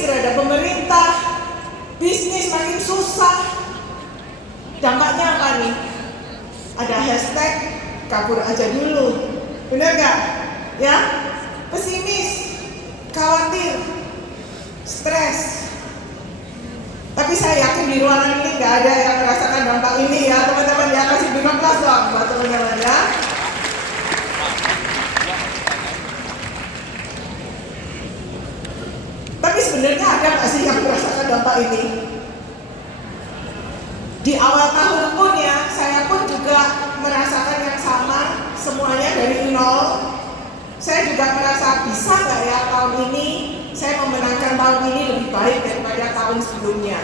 kritis terhadap pemerintah, bisnis makin susah. Dampaknya apa nih? Ada hashtag kabur aja dulu, bener gak? Ya, pesimis, khawatir, stres. Tapi saya yakin di ruangan ini nggak ada yang merasakan dampak ini ya teman-teman ya. Kasih bintang kelas dong buat teman-teman ya. Tapi sebenarnya ada nggak sih yang merasakan dampak ini? Di awal tahun pun ya, saya pun juga merasakan yang sama, semuanya dari nol. Saya juga merasa bisa nggak ya tahun ini saya memenangkan tahun ini lebih baik daripada tahun sebelumnya.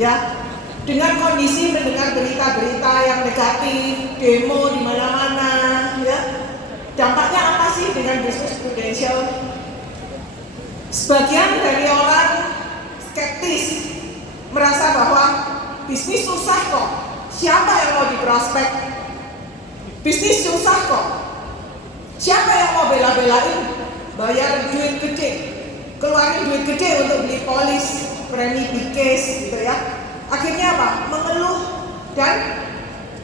Ya, dengan kondisi mendengar berita-berita yang negatif, demo di mana-mana, ya. Dampaknya apa sih dengan bisnis prudensial? Sebagian dari orang skeptis, merasa bahwa bisnis susah kok. Siapa yang mau diprospek? Bisnis susah kok. Siapa yang mau bela-belain? Bayar duit gede, keluarin duit gede untuk beli polis, premi big case gitu ya. Akhirnya apa? Mengeluh dan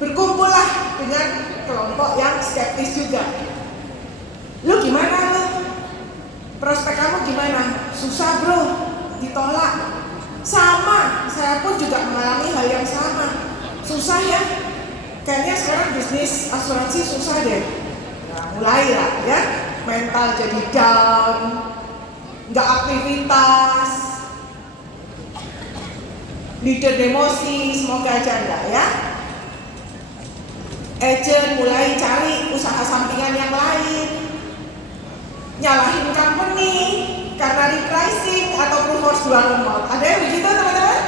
berkumpullah dengan kelompok yang skeptis juga. Lu gimana lu? Prospek kamu gimana? Susah bro, ditolak. Sama, saya pun juga mengalami hal yang sama. Susah ya? Kayaknya sekarang bisnis asuransi susah deh. Nah, mulai lah ya. Mental jadi down, nggak aktivitas, leader emosi, semoga aja enggak ya. Agent mulai cari usaha sampingan yang lain, nyalahin company karena repricing atau proof of jual remote. Ada yang begitu teman-teman?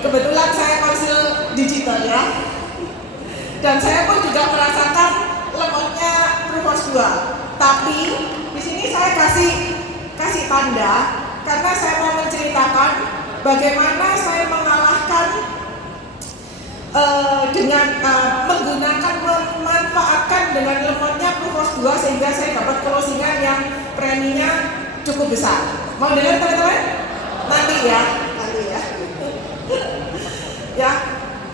Kebetulan saya konsil digital ya. Dan saya pun juga merasakan lemotnya proof of jual. Tapi di sini saya kasih tanda karena saya mau menceritakan bagaimana saya mengalahkan dengan menggunakan memanfaatkan dengan lemotnya proof of jual sehingga saya dapat closingan yang preminya cukup besar. Mau dengar teman-teman? Nanti ya. Ya,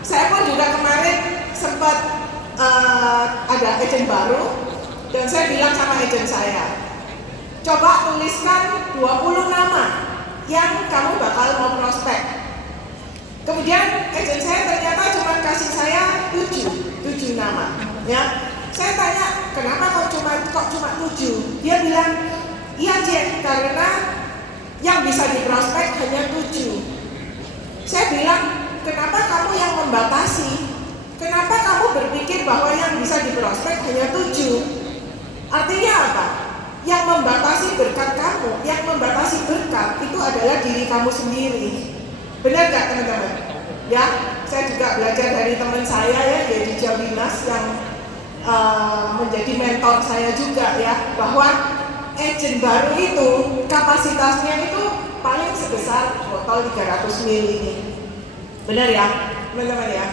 saya pun juga kemarin sempat ada agent baru dan saya bilang sama agent saya, coba tuliskan 20 nama yang kamu bakal mau prospek. Kemudian agent saya ternyata cuma kasih saya 7 nama ya. Saya tanya, kenapa kok cuma 7? Dia bilang, iya Jen, karena yang bisa diprospek hanya 7. Saya bilang, kenapa kamu yang membatasi? Kenapa kamu berpikir bahwa yang bisa diprospek hanya 7? Artinya apa? Yang membatasi berkat kamu, yang membatasi berkat itu adalah diri kamu sendiri. Benar gak teman-teman? Ya, saya juga belajar dari teman saya ya, Dedi Jawinas yang menjadi mentor saya juga ya, bahwa agent baru itu kapasitasnya itu paling sebesar botol 300 ml ini. Benar ya, teman-teman ya?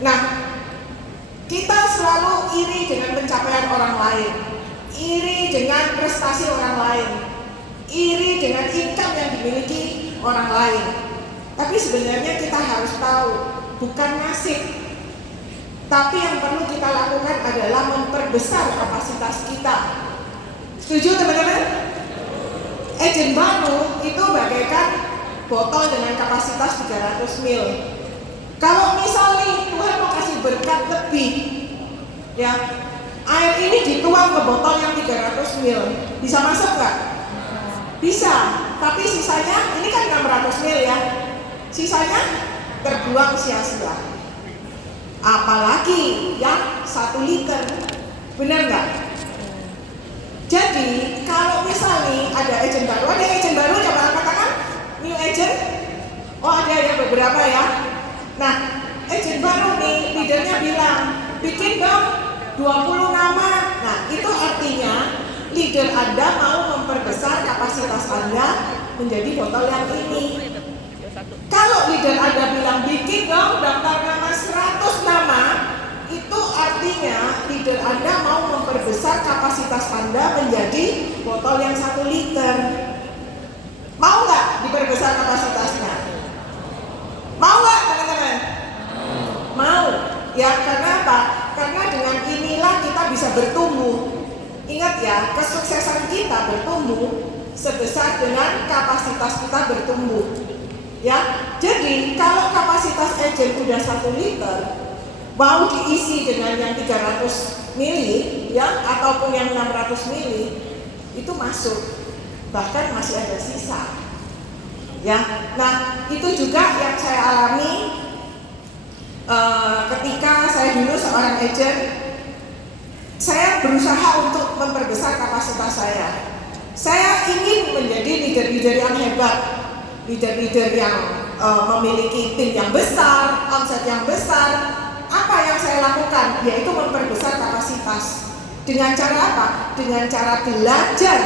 Nah, kita selalu iri dengan pencapaian orang lain, iri dengan prestasi orang lain, iri dengan income yang dimiliki orang lain. Tapi sebenarnya kita harus tahu, bukan nasib. Tapi yang perlu kita lakukan adalah memperbesar kapasitas kita. Setuju teman-teman? Agent baru itu bagaikan botol dengan kapasitas 300 ml. Kalau misalnya Tuhan mau kasih berkat lebih, ya, air ini dituang ke botol yang 300 ml, bisa masuk nggak? Bisa, tapi sisanya, ini kan 600 ml ya, sisanya terbuang sia-sia. Apalagi yang 1 liter, benar nggak? Jadi kalau misalnya ada agent baru coba angkat tangan, new agent, oh ada ya beberapa ya. Nah, agent baru nih, leadernya bilang, bikin dong 20 nama. Nah, itu artinya leader Anda mau memperbesar kapasitas Anda menjadi botol yang ini. Kalau leader Anda bilang, bikin dong daftar nama 100 nama, itu artinya leader Anda mau memperbesar kapasitas Anda menjadi botol yang 1 liter. Mau nggak diperbesar kapasitasnya? Mau nggak teman-teman? Mau. Ya, karena apa? Karena dengan inilah kita bisa bertumbuh. Ingat ya, kesuksesan kita bertumbuh sebesar dengan kapasitas kita bertumbuh. Ya, jadi kalau kapasitas agent udah 1 liter, mau diisi dengan yang 300 mili, ya, ataupun yang 600 mili, itu masuk. Bahkan masih ada sisa. Ya, nah itu juga yang saya alami ketika saya dulu seorang agent. Saya berusaha untuk memperbesar kapasitas saya. Saya ingin menjadi leader-leader yang hebat, leader-leader yang memiliki tim yang besar, omset yang besar. Apa yang saya lakukan? Yaitu memperbesar kapasitas. Dengan cara apa? Dengan cara belajar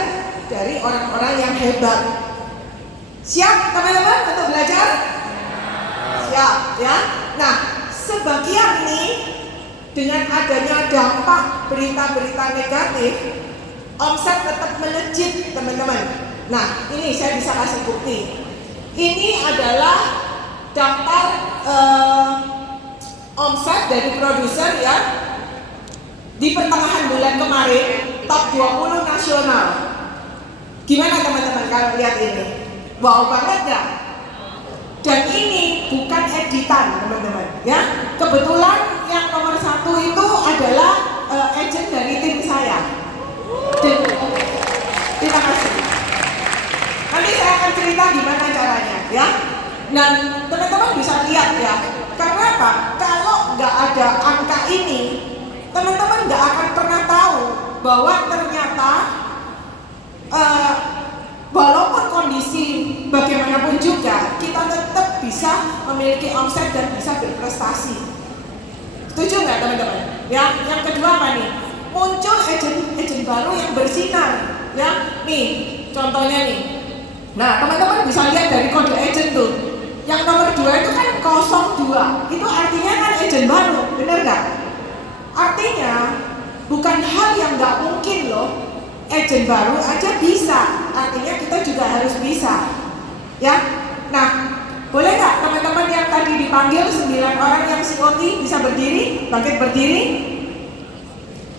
dari orang-orang yang hebat. Siap teman-teman untuk belajar? Siap ya. Nah, sebagian nih dengan adanya dampak berita-berita negatif, omset tetap melejit teman-teman. Nah, ini saya bisa kasih bukti. Ini adalah daftar omset dari produser ya di pertengahan bulan kemarin, top 20 nasional. Gimana teman-teman kalau lihat ini? Wow banget gak? Dan ini bukan editan teman-teman ya. Kebetulan yang nomor 1 itu adalah agent dari tim saya. Terima kasih. Nanti saya akan cerita gimana caranya ya. Dan teman-teman bisa lihat ya. Karena apa? Kalau nggak ada angka ini, teman-teman nggak akan pernah tahu bahwa ternyata walaupun kondisi bagaimanapun juga, kita tetap bisa memiliki omset dan bisa berprestasi. Setuju nggak teman-teman? Ya, yang kedua apa nih? Muncul agent baru yang bersinar. Ya, nih contohnya nih. Nah, teman-teman bisa lihat dari kode agent tuh. Yang nomor 2 itu kan 02. Itu artinya kan agent baru, bener nggak? Artinya bukan hal yang nggak mungkin loh. Agent baru aja bisa, artinya kita juga harus bisa. Ya, nah boleh nggak teman-teman yang tadi dipanggil 9 orang yang COT bisa berdiri? Bangkit berdiri.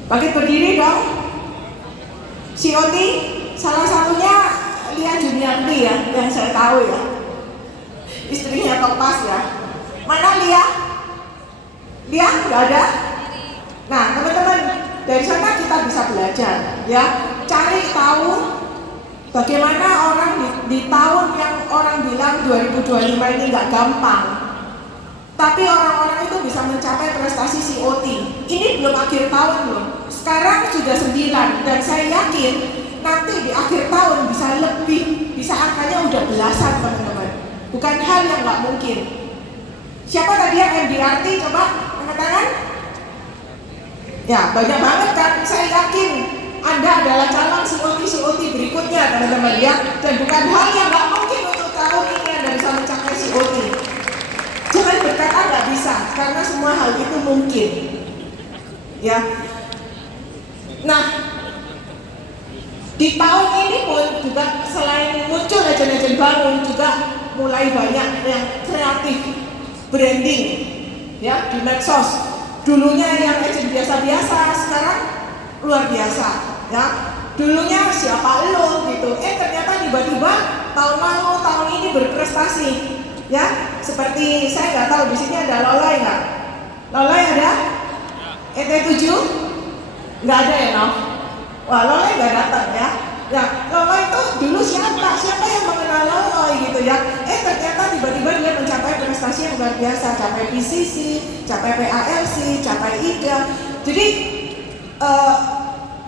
Bangkit berdiri dong. COT, salah satunya Lia Junianti ya, yang saya tahu ya. Istrinya Topas ya. Mana Lia? Lia nggak ada? Nah teman-teman, dari sana kita bisa belajar ya. Cari tahu bagaimana orang di tahun yang orang bilang 2025 ini nggak gampang, tapi orang-orang itu bisa mencapai prestasi COT. Ini belum akhir tahun loh, sekarang sudah 9 dan saya yakin nanti di akhir tahun bisa lebih, bisa angkanya udah belasan teman-teman. Bukan hal yang nggak mungkin. Siapa tadi yang MDRT? Coba angkat tangan. Ya banyak banget kan, saya yakin Anda adalah calon COT berikutnya teman-teman ya. Dan bukan hal yang nggak mungkin untuk tahun ini Anda bisa mencapai COT. Jangan berkata nggak bisa, karena semua hal itu mungkin. Ya. Nah, di tahun ini pun juga selain muncul agent-agent baru, juga mulai banyak yang kreatif, branding, ya di medsos. Dulunya yang agent biasa-biasa, sekarang luar biasa, ya. Dulunya siapa lo gitu, ternyata tiba-tiba tahun lalu, tahun ini berprestasi, ya. Seperti saya nggak tahu di sini ada Lolai nggak? Lolai ada? ET7? Nggak ada ya, no? Wah, Lolai nggak datang ya. Ya, Lolai itu dulu siapa yang mengenal Lolai gitu ya. Ternyata tiba-tiba dia mencapai prestasi yang luar biasa, capai PCC, capai PALC, capai IDA. Jadi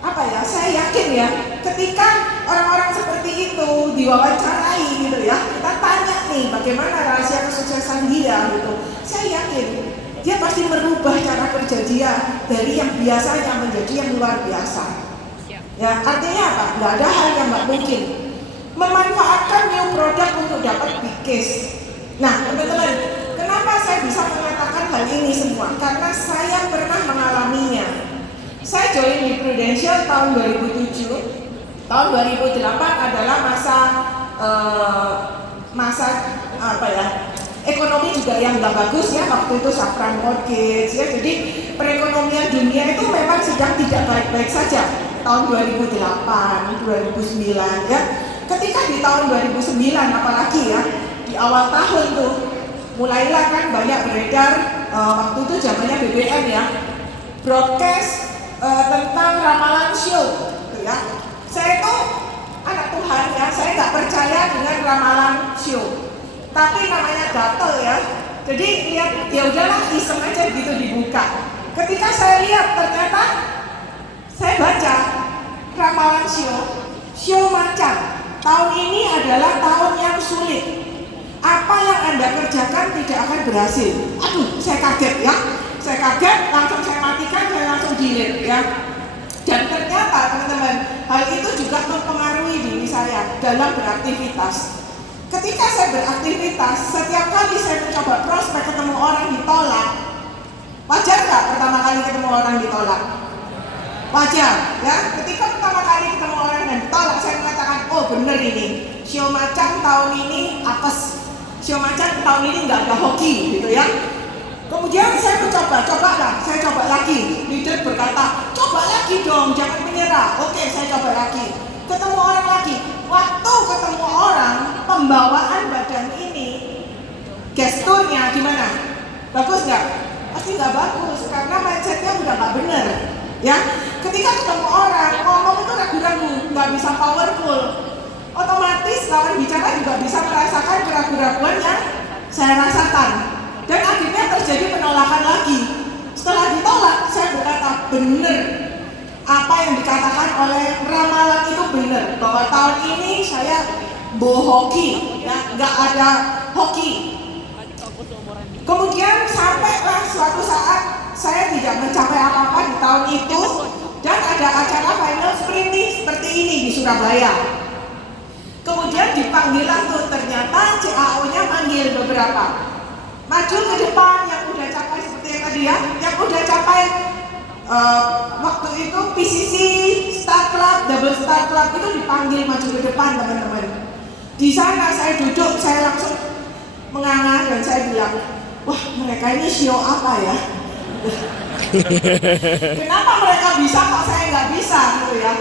apa ya, saya yakin ya, ketika orang-orang seperti itu diwawancarai gitu ya, kita tanya nih bagaimana rahasia kesuksesan dia gitu, saya yakin dia pasti merubah cara kerja dia dari yang biasanya menjadi yang luar biasa. Ya, artinya apa? Nggak ada hal yang nggak mungkin. Memanfaatkan new product untuk dapat big case. Nah, teman-teman, kenapa Kenapa saya bisa mengatakan hal ini semua? Karena saya pernah mengalaminya. Saya join di Prudential tahun 2007. Tahun 2008 adalah masa ekonomi juga yang nggak bagus ya, waktu itu subprime mortgage ya. Jadi perekonomian dunia itu memang sedang tidak baik-baik saja. Tahun 2008, 2009 ya. Ketika di tahun 2009 apalagi ya, di awal tahun tuh mulailah kan banyak beredar, waktu itu zamannya BBM ya, broadcast tentang ramalan show gitu ya. Saya itu anak Tuhan ya, saya nggak percaya dengan ramalan show. Tapi namanya gatel ya. Jadi lihat ya udahlah, iseng aja gitu dibuka. Ketika saya lihat ternyata saya baca ramalan show macan. Tahun ini adalah tahun yang sulit. Apa yang Anda kerjakan tidak akan berhasil. Aduh, saya kaget ya. Saya kaget, langsung saya matikan, saya langsung delete ya. Dan ternyata teman-teman, hal itu juga mempengaruhi diri saya dalam beraktivitas. Ketika saya beraktivitas, setiap kali saya mencoba prospek ketemu orang ditolak, wajar nggak pertama kali ketemu orang ditolak? Wajar ya. Ketika pertama kali ketemu orang dan ditolak, saya mengatakan, oh bener ini, show macan tahun ini apes, show macan tahun ini nggak ada hoki gitu ya. Kemudian saya coba lagi. Leader berkata, coba lagi dong, jangan menyerah. Oke, saya coba lagi. Ketemu orang lagi. Waktu ketemu orang, pembawaan badan ini, gesturnya gimana? Bagus nggak? Pasti nggak bagus, karena mindsetnya udah nggak bener. Ya, ketika ketemu orang, ngomong itu ragu-ragu, nggak bisa powerful. Otomatis lawan bicara juga bisa merasakan keraguan-keraguan yang saya rasakan. Dan akhirnya terjadi penolakan lagi. Setelah ditolak, saya berkata, bener. Apa yang dikatakan oleh ramalan itu benar, bahwa tahun ini saya bohoki, ya, nggak ada hoki. Kemudian sampailah suatu saat saya tidak mencapai apa-apa di tahun itu, dan ada acara final sprint nih, seperti ini di Surabaya. Kemudian dipanggillah tuh, ternyata CAO-nya manggil beberapa. Maju ke depan yang udah capai seperti yang tadi ya, yang udah capai waktu itu PCC, Star Club, Double Star Club itu dipanggil maju ke depan teman-teman. Di sana saya duduk, saya langsung menganga dan saya bilang, wah mereka ini show apa ya? Kenapa mereka bisa kok saya nggak bisa gitu ya?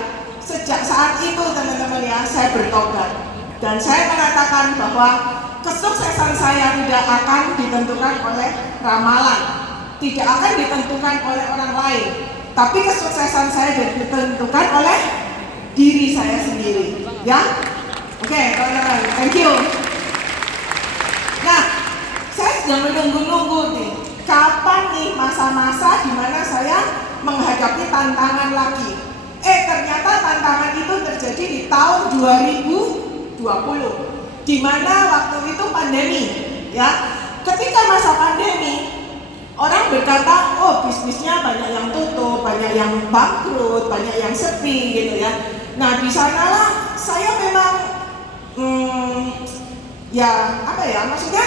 Sejak saat itu teman-teman ya, saya bertobat dan saya mengatakan bahwa kesuksesan saya tidak akan ditentukan oleh ramalan, tidak akan ditentukan oleh orang lain, tapi kesuksesan saya ditentukan oleh diri saya sendiri. Ya, oke, teman-teman, thank you. Nah, saya sudah menunggu-nunggu nih, kapan nih masa-masa di mana saya menghadapi tantangan lagi. Ternyata tantangan itu terjadi di tahun 2020, di mana waktu itu pandemi. Ya, ketika masa pandemi, orang berkata, oh bisnisnya banyak yang tutup, banyak yang bangkrut, banyak yang sepi gitu ya. Nah di sanalah saya memang maksudnya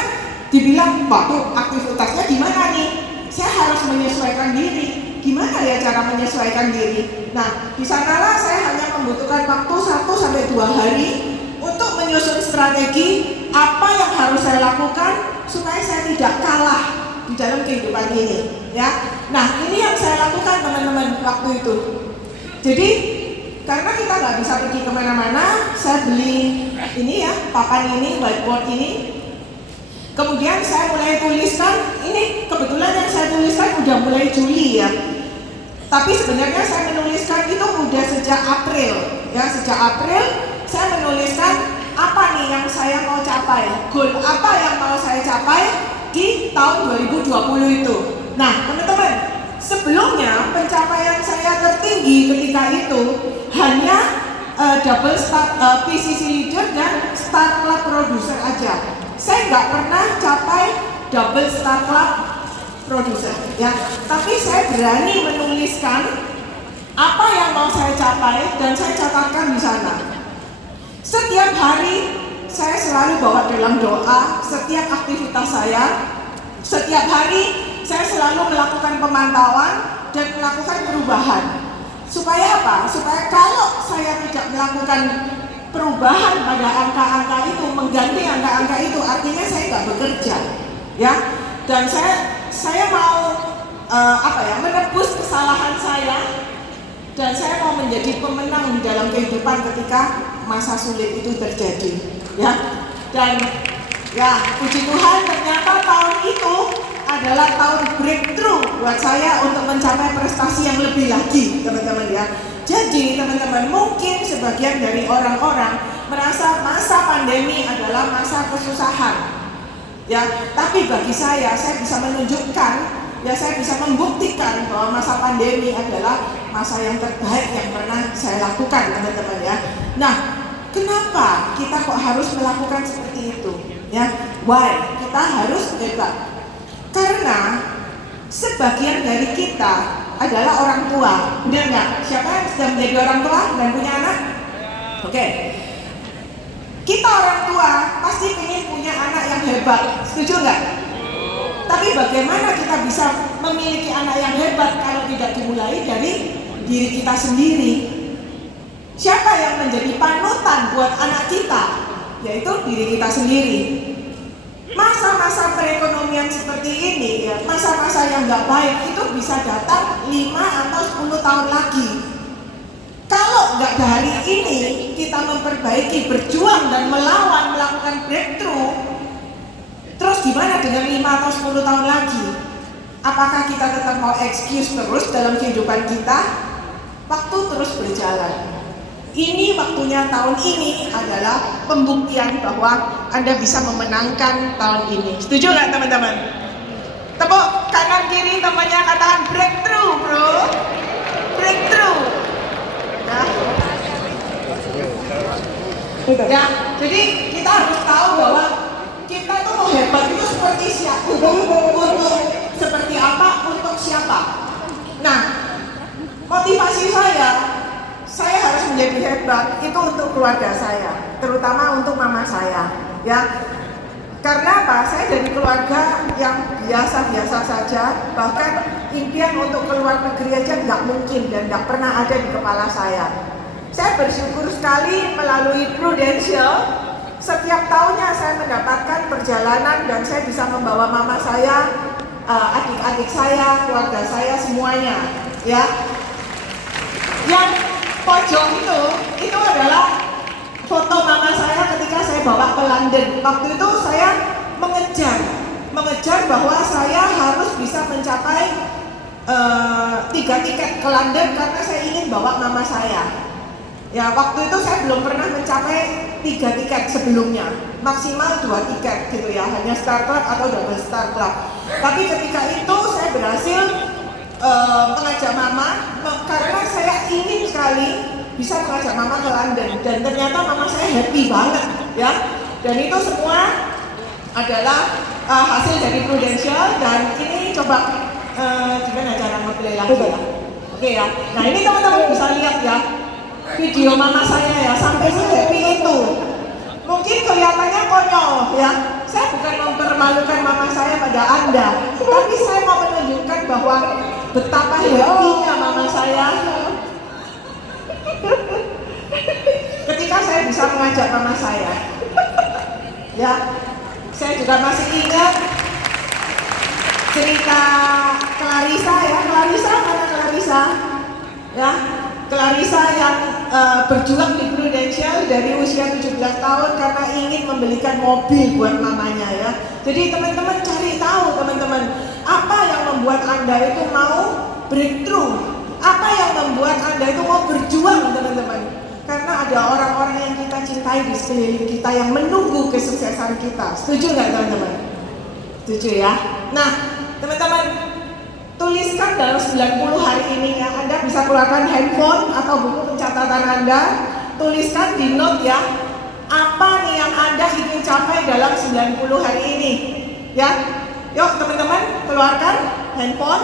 dibilang, waktu aktivitasnya gimana nih? Saya harus menyesuaikan diri. Gimana ya cara menyesuaikan diri? Nah di sanalah saya hanya membutuhkan waktu 1-2 hari untuk menyusun strategi apa yang harus saya lakukan supaya saya tidak kalah di dalam kehidupan ini, ya. Nah, ini yang saya lakukan teman-teman waktu itu. Jadi, karena kita nggak bisa pergi kemana-mana, saya beli ini ya, papan ini, whiteboard ini. Kemudian saya mulai tuliskan, ini kebetulan yang saya tuliskan udah mulai Juli ya. Tapi sebenarnya saya menuliskan itu udah sejak April, ya. Sejak April saya menuliskan apa nih yang saya mau capai, goal apa yang mau saya capai di tahun 2020 itu. Nah teman-teman, sebelumnya pencapaian saya tertinggi ketika itu hanya double start PCC leader dan Star Club producer aja. Saya nggak pernah capai double Star Club producer ya. Tapi saya berani menuliskan apa yang mau saya capai dan saya catatkan di sana. Setiap hari saya selalu bawa dalam doa setiap aktivitas saya. Setiap hari saya selalu melakukan pemantauan dan melakukan perubahan. Supaya apa? Supaya kalau saya tidak melakukan perubahan pada angka-angka itu, mengganti angka-angka itu, artinya saya nggak bekerja, ya. Dan saya mau menebus kesalahan saya, dan saya mau menjadi pemenang di dalam kehidupan ketika masa sulit itu terjadi, ya. Dan ya, puji Tuhan, ternyata tahun itu adalah tahun breakthrough buat saya untuk mencapai prestasi yang lebih lagi, teman-teman, ya. Jadi teman-teman, mungkin sebagian dari orang-orang merasa masa pandemi adalah masa kesusahan, ya. Tapi bagi saya bisa menunjukkan, ya, saya bisa membuktikan bahwa masa pandemi adalah masa yang terbaik yang pernah saya lakukan, teman-teman, ya. Nah, kenapa kita kok harus melakukan seperti itu, ya? Why? Kita harus hebat. Karena sebagian dari kita adalah orang tua, benar nggak? Siapa yang sudah menjadi orang tua dan punya anak? Oke. Kita orang tua pasti ingin punya anak yang hebat, setuju nggak? Tapi bagaimana kita bisa memiliki anak yang hebat kalau tidak dimulai dari diri kita sendiri? Siapa yang menjadi panutan buat anak kita? Yaitu diri kita sendiri. Masa-masa perekonomian seperti ini, ya, masa-masa yang nggak baik itu bisa datang 5 atau 10 tahun lagi. Kalau nggak dari ini kita memperbaiki, berjuang dan melawan, melakukan breakthrough, terus gimana dengan 5 atau 10 tahun lagi? Apakah kita tetap mau excuse terus dalam kehidupan kita? Waktu terus berjalan. Ini waktunya, tahun ini adalah pembuktian bahwa Anda bisa memenangkan tahun ini. Setuju nggak, teman-teman? Tepuk kanan kiri temannya, katakan breakthrough, bro. Breakthrough. Ya, jadi kita harus tahu bahwa kita tuh mau hebat itu seperti siapa, untuk seperti apa, untuk siapa. Nah, motivasi saya harus menjadi hebat itu untuk keluarga saya, terutama untuk mama saya, ya. Karena apa? Saya dari keluarga yang biasa-biasa saja, bahkan impian untuk keluar negeri aja nggak mungkin dan nggak pernah ada di kepala saya. Saya bersyukur sekali melalui Prudential, setiap tahunnya saya mendapatkan perjalanan dan saya bisa membawa mama saya, adik-adik saya, keluarga saya semuanya, ya. Yang pojok itu adalah foto mama saya ketika saya bawa ke London. Waktu itu saya mengejar bahwa saya harus bisa mencapai 3 tiket ke London karena saya ingin bawa mama saya. Ya, waktu itu saya belum pernah mencapai 3 tiket sebelumnya, maksimal 2 tiket gitu ya, hanya Star Club atau Double Star Club. Tapi ketika itu saya berhasil mengajak mama karena saya ingin sekali bisa mengajak mama ke London, dan ternyata mama saya happy banget, ya. Dan itu semua adalah hasil dari Prudential, dan ini coba gimana cara nge-play lagi ya. Oke ya. Nah, ini teman-teman bisa lihat ya video mama saya ya, sampai se-happy itu. Mungkin kelihatannya konyol ya. Saya bukan mempermalukan mama saya pada Anda, tapi saya mau menunjukkan bahwa betapa happy-nya mama saya ketika saya bisa mengajak mama saya. Ya, saya juga masih ingat cerita Clarissa ya. Clarissa, mana Clarissa? Ya, Clarissa yang berjuang di Prudential dari usia 17 tahun karena ingin membelikan mobil buat mamanya ya. Jadi teman-teman cari tahu, teman-teman, apa yang membuat Anda itu mau breakthrough? Apa yang membuat Anda itu mau berjuang, teman-teman? Karena ada orang-orang yang kita cintai di sekeliling kita yang menunggu kesuksesan kita. Setuju nggak, teman-teman? Setuju ya? Nah, teman-teman, tuliskan dalam 90 hari ini ya. Anda bisa keluarkan handphone atau buku pencatatan Anda. Tuliskan di note ya, apa nih yang Anda ingin capai dalam 90 hari ini. Ya, yuk teman-teman, keluarkan handphone,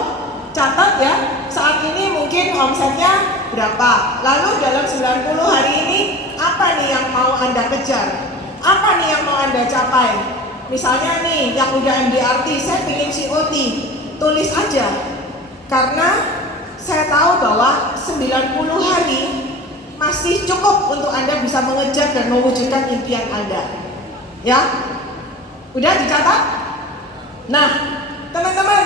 catat ya. Saat ini mungkin omsetnya berapa. Lalu dalam 90 hari ini, apa nih yang mau Anda kejar? Apa nih yang mau Anda capai? Misalnya nih, yang udah MDRT, saya pengen COT, tulis aja. Karena saya tahu bahwa 90 hari masih cukup untuk Anda bisa mengejar dan mewujudkan impian Anda. Ya, udah dicatat? Nah, teman-teman,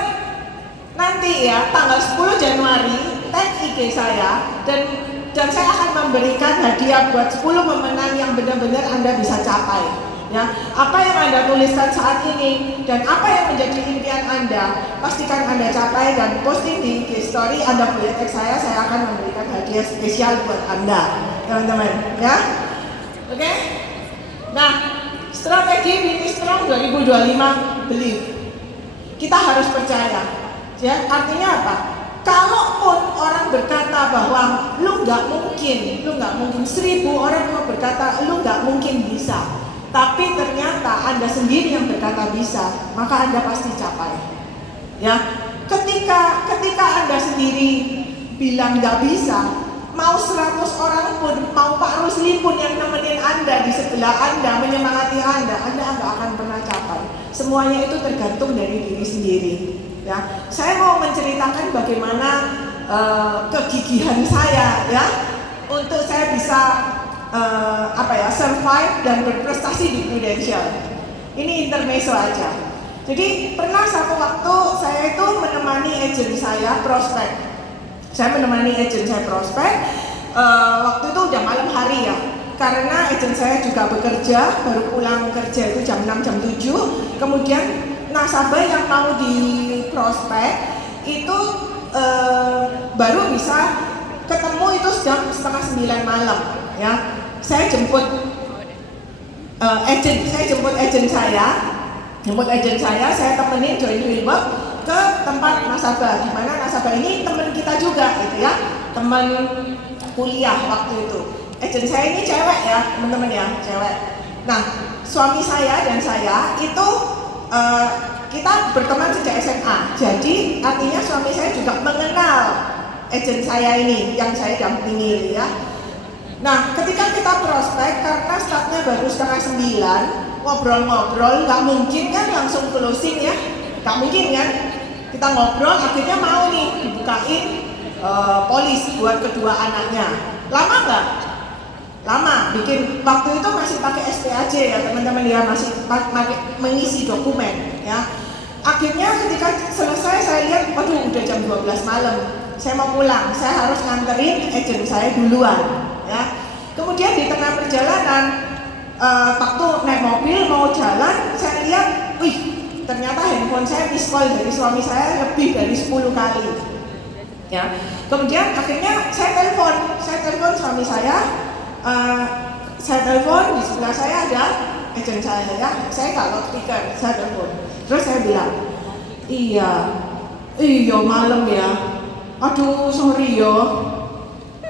nanti ya tanggal 10 Januari tag IG saya dan saya akan memberikan hadiah buat 10 pemenang yang benar-benar Anda bisa capai. Ya, apa yang Anda tuliskan saat ini dan apa yang menjadi impian Anda, pastikan Anda capai dan posting di IG story. Anda boleh tag saya akan memberikan hadiah spesial buat Anda, teman-teman. Ya, oke? Nah, strategi Winning Strong 2025 Believe. Kita harus percaya. Ya, artinya apa? Kalaupun orang berkata bahwa lu nggak mungkin, 1000 orang mau berkata lu nggak mungkin bisa. Tapi ternyata Anda sendiri yang berkata bisa, maka Anda pasti capai. Ya, ketika Anda sendiri bilang nggak bisa, mau 100 orang pun, mau Pak Rusli pun yang nemenin Anda di sebelah Anda, menyemangati Anda nggak akan pernah capai. Semuanya itu tergantung dari diri sendiri. Ya, saya mau menceritakan bagaimana kegigihan saya, ya, untuk saya bisa survive dan berprestasi di Prudential. Ini intermezzo aja. Jadi pernah satu waktu saya itu menemani agent saya prospek. Saya menemani agent saya prospek. Waktu itu udah malam hari ya. Karena agent saya juga bekerja, baru pulang kerja itu jam 6, jam 7. Kemudian nasabah yang mau di prospek itu baru bisa ketemu itu jam setengah 9 malam. Ya, saya jemput agent saya, saya temenin join Wilbert ke tempat nasabah, di mana nasabah ini teman kita juga, gitu ya, teman kuliah waktu itu. Agent saya ini cewek ya, teman-teman ya, cewek. Nah, suami saya dan saya itu kita berteman sejak SMA, jadi artinya suami saya juga mengenal agent saya ini yang saya dampingi, ya. Nah, ketika kita prospek, karena startnya baru setengah 9, ngobrol-ngobrol, nggak mungkin kan langsung closing ya, nggak mungkin kan? Kita ngobrol, akhirnya mau nih dibukain polis buat kedua anaknya. Lama nggak? Lama, bikin waktu itu masih pakai SPAJ ya teman-teman ya, masih mengisi dokumen ya. Akhirnya ketika selesai saya lihat, waduh udah jam 12 malam, saya mau pulang, saya harus nganterin agent saya duluan. Ya. Kemudian di tengah perjalanan, waktu naik mobil mau jalan, saya lihat, wih, ternyata handphone saya miss call dari suami saya lebih dari 10 kali. Ya. Kemudian akhirnya saya telepon suami saya, di sebelah saya ada agent saya ya, saya nggak loudspeaker, saya telepon. Terus saya bilang, iya malam ya, aduh sorry yo.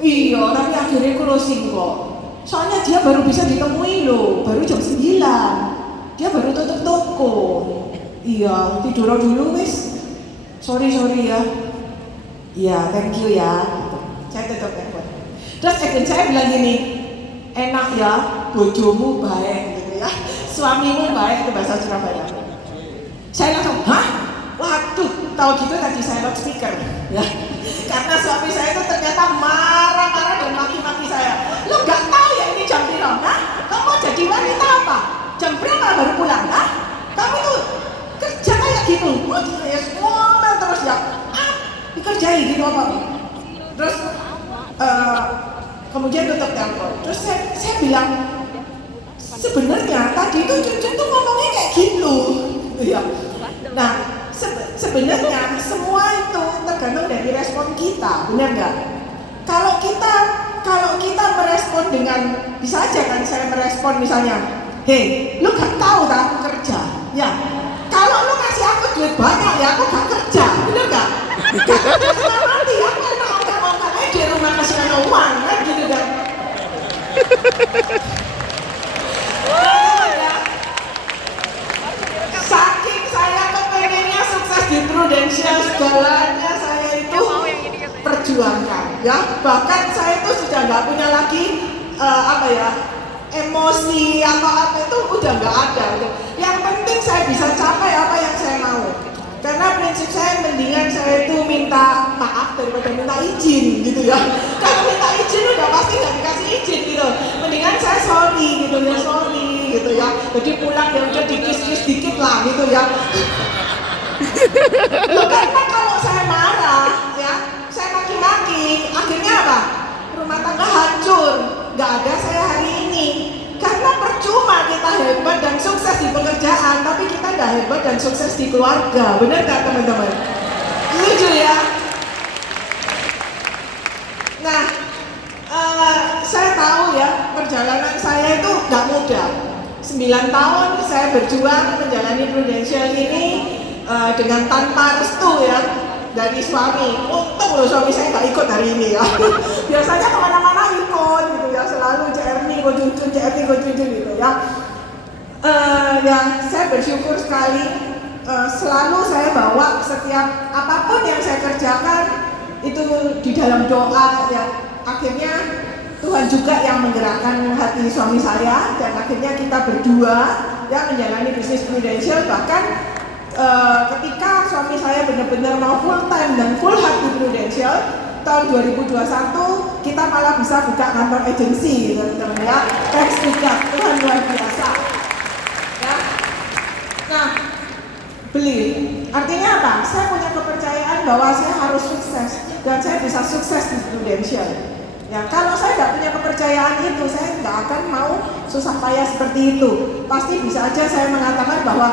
Iya, tapi akhirnya closing kok. Soalnya dia baru bisa ditemui loh, baru jam 9. Dia baru tutup toko. Iya, tidur dulu wis. Sorry ya. Iya, thank you ya. Saya tetap telepon. Terus agent saya bilang gini, enak ya, bojomu baik gitu ya. Suamimu baik, itu bahasa Surabaya. Saya langsung, hah? Waduh, tahu gitu tadi saya loudspeaker ya. Karena suami saya itu ternyata marah-marah dan maki-maki saya. Lu gak tahu ya ini jam berapa? Nah, kamu mau jadi wanita apa? Jam berapa baru pulang? Nah, kamu tuh kerja kayak gitu. Oh, ya ngomel terus ya. Dikerjai gitu apa? Terus kemudian tutup telepon. Terus saya bilang, sebenarnya tadi itu Cucu tuh ngomongnya kayak gitu. Ya. Nah, sebenarnya semua itu tergantung dari respon kita, benar nggak? Kalau kita merespon dengan, bisa aja kan saya merespon misalnya, hei, lu gak tahu tak aku kerja, ya? Kalau lu kasih aku duit banyak ya aku gak kerja, benar nggak? Gak kerja selama mati, aku enak ongkar-ongkar aja di rumah kasih uang, kan gitu kan? Saking saya kepengennya sukses di Prudential, segalanya saya itu perjuangkan ya. Bahkan saya itu sudah nggak punya lagi emosi atau apa itu udah nggak ada gitu. Yang penting saya bisa capai apa yang saya mau. Karena prinsip saya mendingan saya itu minta maaf daripada minta izin gitu ya. Kalau minta izin udah pasti nggak dikasih izin gitu. Mendingan saya sorry gitu ya, sorry gitu ya. Jadi pulang ya udah dikis-kis dikit lah gitu ya. Loh, karena kalau saya marah ya, saya maki-maki, akhirnya apa? Rumah tangga hancur, nggak ada saya hari ini. Karena percuma kita hebat dan sukses di pekerjaan, tapi kita nggak hebat dan sukses di keluarga. Benar nggak teman-teman? Setuju ya? Nah, saya tahu ya perjalanan saya itu nggak mudah. 9 tahun saya berjuang menjalani Prudential ini dengan tanpa restu ya dari suami. Untung loh suami saya nggak ikut hari ini ya. Biasanya kemana-mana ikut gitu ya, selalu CRNI go cuncun, CRNI go cuncun gitu ya. Ya saya bersyukur sekali, selalu saya bawa setiap apapun yang saya kerjakan itu di dalam doa ya. Akhirnya Tuhan juga yang menggerakkan hati suami saya dan akhirnya kita berdua ya menjalani bisnis Prudential. Bahkan ketika suami saya benar-benar mau full time dan full heart di Prudential, tahun 2021 kita malah bisa buka kantor agensi teman-teman ya. Thanks to God, Tuhan luar biasa ya. Nah, beli artinya apa? Saya punya kepercayaan bahwa saya harus sukses dan saya bisa sukses di Prudential ya. Kalau saya nggak punya kepercayaan itu, saya nggak akan mau susah payah seperti itu. Pasti bisa aja saya mengatakan bahwa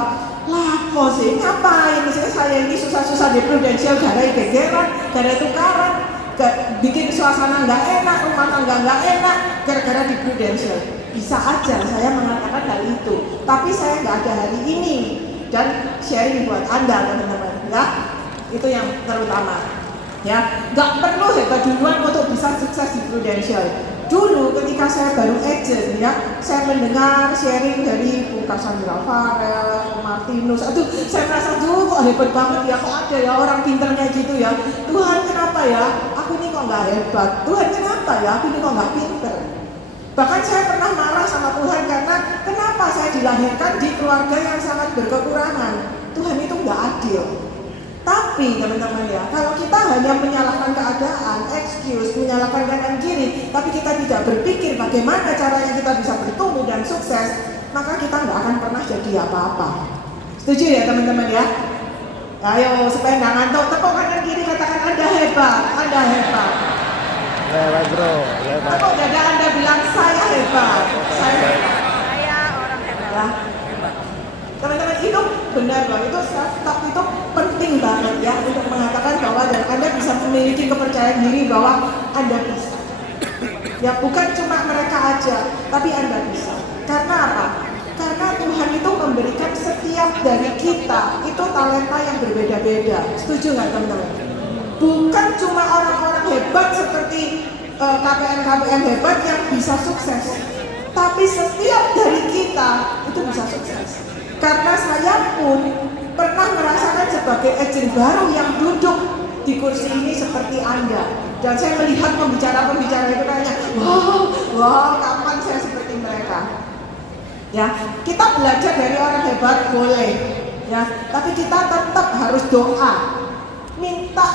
lah kok sih ngapain saya ini susah-susah di Prudential, gara gegeran, gara tukaran, bikin suasana nggak enak, rumah tangga nggak enak gara-gara di Prudential. Bisa aja saya mengatakan hal itu, tapi saya nggak ada hari ini dan sharing buat Anda teman-teman ya. Itu yang terutama ya. Nggak perlu hebat duluan untuk bisa sukses di Prudential. Dulu ketika saya baru agent ya, saya mendengar sharing dari Bu Cassandra Farel, Martinus, aduh saya merasa dulu kok hebat banget ya, kok ada ya orang pinternya gitu ya. Tuhan kenapa ya, aku ini kok nggak hebat, Tuhan kenapa ya, aku ini kok nggak pinter. Bahkan saya pernah marah sama Tuhan karena kenapa saya dilahirkan di keluarga yang sangat berkekurangan. Tuhan itu nggak adil. Tapi teman-teman ya, kalau kita hanya menyalahkan keadaan, excuse, menyalahkan kanan kiri, tapi kita tidak berpikir bagaimana caranya kita bisa bertumbuh dan sukses, maka kita nggak akan pernah jadi apa-apa. Setuju ya teman-teman ya? Ayo supaya nggak ngantuk, tepuk kanan kiri, katakan Anda hebat, Anda hebat. Hebat bro, hebat. Tepuk dada Anda bilang saya hebat, saya hebat. Saya orang hebat. Ya. Teman-teman itu benar loh, itu self-talk itu penting banget ya untuk mengatakan bahwa dan Anda bisa memiliki kepercayaan diri bahwa Anda bisa. Ya bukan cuma mereka aja, tapi Anda bisa. Karena apa? Karena Tuhan itu memberikan setiap dari kita itu talenta yang berbeda-beda. Setuju nggak teman-teman? Bukan cuma orang-orang hebat seperti KPM hebat yang bisa sukses, tapi setiap dari kita itu bisa sukses. Karena saya pun pernah merasakan sebagai agent baru yang duduk di kursi ini seperti Anda. Dan saya melihat pembicara-pembicara itu kayaknya, wow, kapan saya seperti mereka? Ya, kita belajar dari orang hebat boleh, ya. Tapi kita tetap harus doa, minta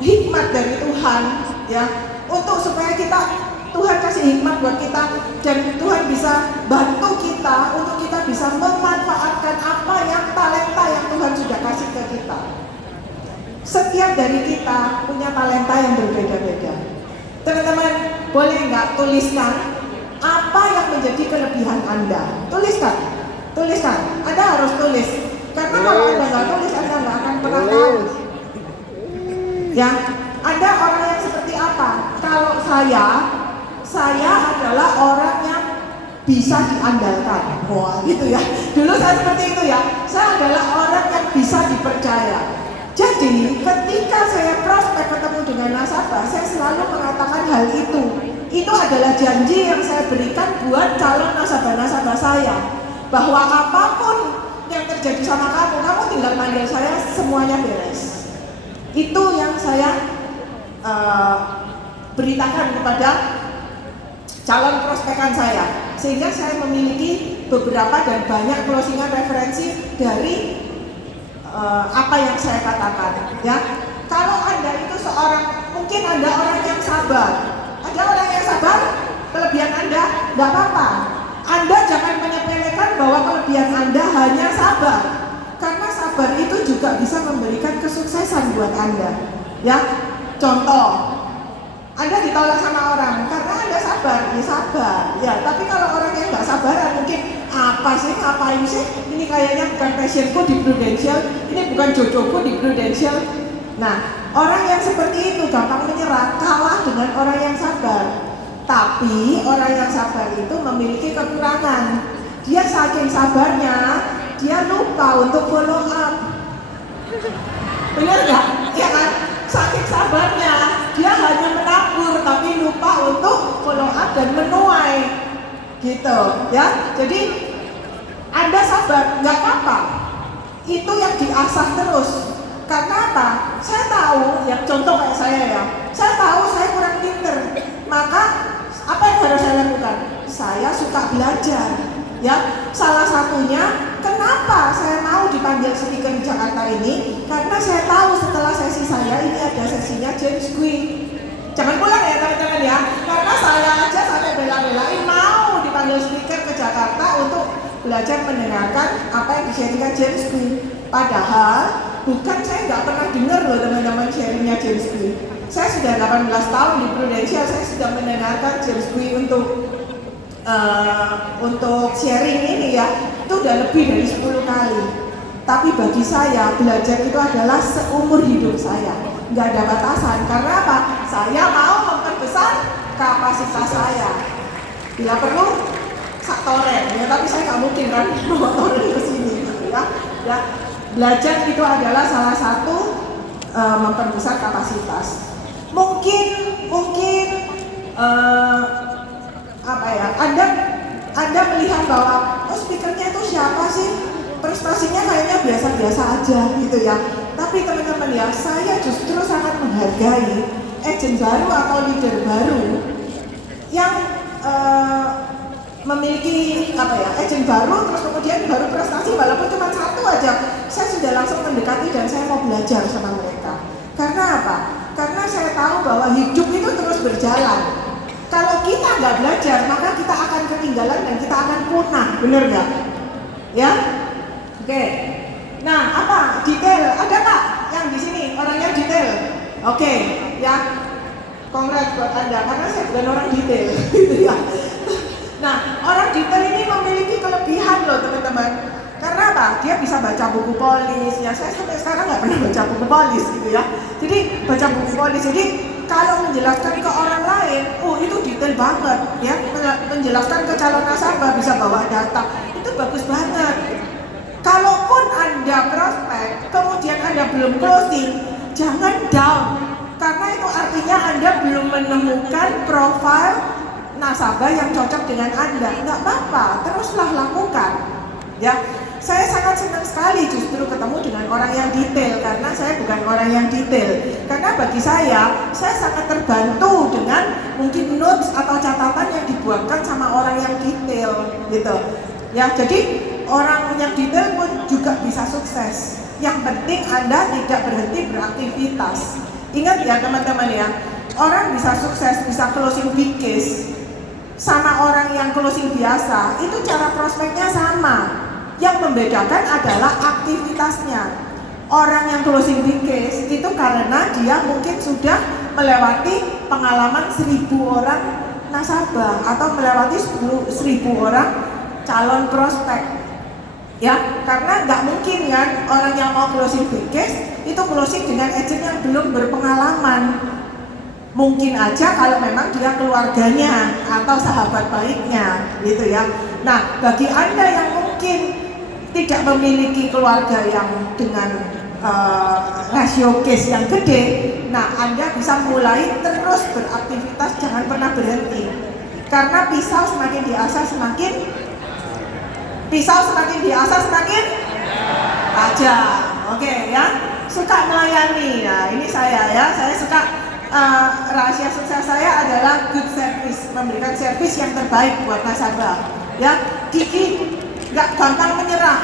hikmat dari Tuhan, ya, untuk supaya Tuhan kasih hikmat buat kita dan Tuhan bisa bantu kita untuk kita bisa memanfaatkan apa yang talenta yang Tuhan sudah kasih ke kita. Setiap dari kita punya talenta yang berbeda-beda. Teman-teman, boleh nggak tuliskan apa yang menjadi kelebihan Anda? Tuliskan. Anda harus tulis. Karena kalau Anda nggak tulis, Anda nggak akan pernah tahu. Ya, Anda orang yang seperti apa? Kalau saya adalah orang yang bisa diandalkan. Wah, gitu ya. Dulu saya seperti itu ya. Saya adalah orang yang bisa dipercaya. Jadi, ketika saya prospek ketemu dengan nasabah, saya selalu mengatakan hal itu. Itu adalah janji yang saya berikan buat calon nasabah-nasabah saya. Bahwa apapun yang terjadi sama kamu tinggal panggil saya, semuanya beres. Itu yang saya beritakan kepada calon prospekan saya, sehingga saya memiliki beberapa dan banyak closingan referensi dari apa yang saya katakan, ya. Kalau Anda itu mungkin Anda orang yang sabar, ada orang yang sabar, kelebihan Anda nggak apa-apa. Anda jangan menyepelekan bahwa kelebihan Anda hanya sabar, karena sabar itu juga bisa memberikan kesuksesan buat Anda, ya. Contoh, Anda ditolak sama orang karena Anda sabar, ya sabar, ya. Tapi kalau orang yang nggak sabaran mungkin ngapain sih? Ini kayaknya bukan passionku di Prudential, ini bukan jodohku di Prudential. Nah, orang yang seperti itu gampang menyerah, kalah dengan orang yang sabar. Tapi orang yang sabar itu memiliki kekurangan. Dia saking sabarnya, dia lupa untuk follow up. Benar nggak? Ya kan? Saking sabarnya, dia hanya menabur tapi lupa untuk follow up dan menuai, gitu, ya. Jadi Anda sabar, nggak apa-apa. Itu yang diasah terus. Karena apa? Saya tahu, yang contoh kayak saya ya. Saya tahu saya kurang pinter, maka apa yang harus saya lakukan? Saya suka belajar, ya. Salah satunya kenapa saya mau dipanggil speaker di Jakarta ini? Karena saya tahu setelah sesi saya ini ada sesinya James Gui. Jangan pulang ya teman-teman ya, karena saya aja sampai bela-belain mau dipanggil speaker ke Jakarta untuk belajar mendengarkan apa yang di-sharingkan James Gui. Padahal bukan, saya nggak pernah dengar loh teman-teman sharingnya James Gui. Saya sudah 18 tahun di Prudential, saya sudah mendengarkan James Gui untuk sharing ini ya, itu udah lebih dari 10 kali. Tapi bagi saya, belajar itu adalah seumur hidup saya, nggak ada batasan. Karena apa? Saya mau memperbesar kapasitas saya. Bila perlu, sak toren, ya, tapi saya nggak mungkin kan bawa toren ke sini, gitu ya. Ya, belajar itu adalah salah satu memperbesar kapasitas. Mungkin apa ya? Anda melihat bahwa speakernya itu siapa sih? Prestasinya kayaknya biasa-biasa aja gitu ya. Tapi teman-teman ya, saya justru sangat menghargai agent baru atau leader baru yang memiliki agent baru, terus kemudian baru prestasi walaupun cuma satu aja, saya sudah langsung mendekati dan saya mau belajar sama mereka. Karena apa? Karena saya tahu bahwa hidup itu terus berjalan. Kalau kita nggak belajar, maka kita akan ketinggalan dan kita akan punah, bener nggak? Ya, oke. Nah, apa detail? Ada nggak yang di sini orang yang detail? Oke, ya. Congrats buat Anda, karena saya bukan orang detail, gitu ya. Nah, orang detail ini memiliki kelebihan loh teman-teman. Karena apa? Dia bisa baca buku polis. Ya, saya sampai sekarang nggak pernah baca buku polis gitu ya. Jadi baca buku polis. Jadi kalau menjelaskan ke orang lain, itu detail banget ya. Menjelaskan ke calon nasabah bisa bawa data, itu bagus banget. Kalaupun Anda prospek, kemudian Anda belum closing, jangan down. Karena itu artinya Anda belum menemukan profil nasabah yang cocok dengan Anda. Nggak apa-apa, teruslah lakukan. Ya, saya sangat senang sekali justru ketemu dengan orang yang detail, karena saya bukan orang yang detail. Karena bagi saya sangat terbantu dengan mungkin notes atau catatan yang dibuatkan sama orang yang detail, gitu. Ya, jadi orang yang detail pun juga bisa sukses. Yang penting Anda tidak berhenti beraktivitas. Ingat ya teman-teman ya, orang bisa sukses, bisa closing big case sama orang yang closing biasa, itu cara prospeknya sama. Yang membedakan adalah aktivitasnya. Orang yang closing big case itu karena dia mungkin sudah melewati pengalaman 1000 orang nasabah atau melewati 1000 orang calon prospek. Ya, karena nggak mungkin kan orang yang mau closing big case itu closing dengan agent yang belum berpengalaman. Mungkin aja kalau memang dia keluarganya atau sahabat baiknya, gitu ya. Nah, bagi Anda yang mungkin tidak memiliki keluarga yang dengan rasio case yang gede, nah Anda bisa mulai terus beraktivitas, jangan pernah berhenti. Karena pisau semakin diasah semakin tajam. Oke ya, suka melayani. Nah, ini saya ya, saya suka rahasia sukses saya adalah good service, memberikan service yang terbaik buat nasabah. Ya, gigi nggak gampang menyerah,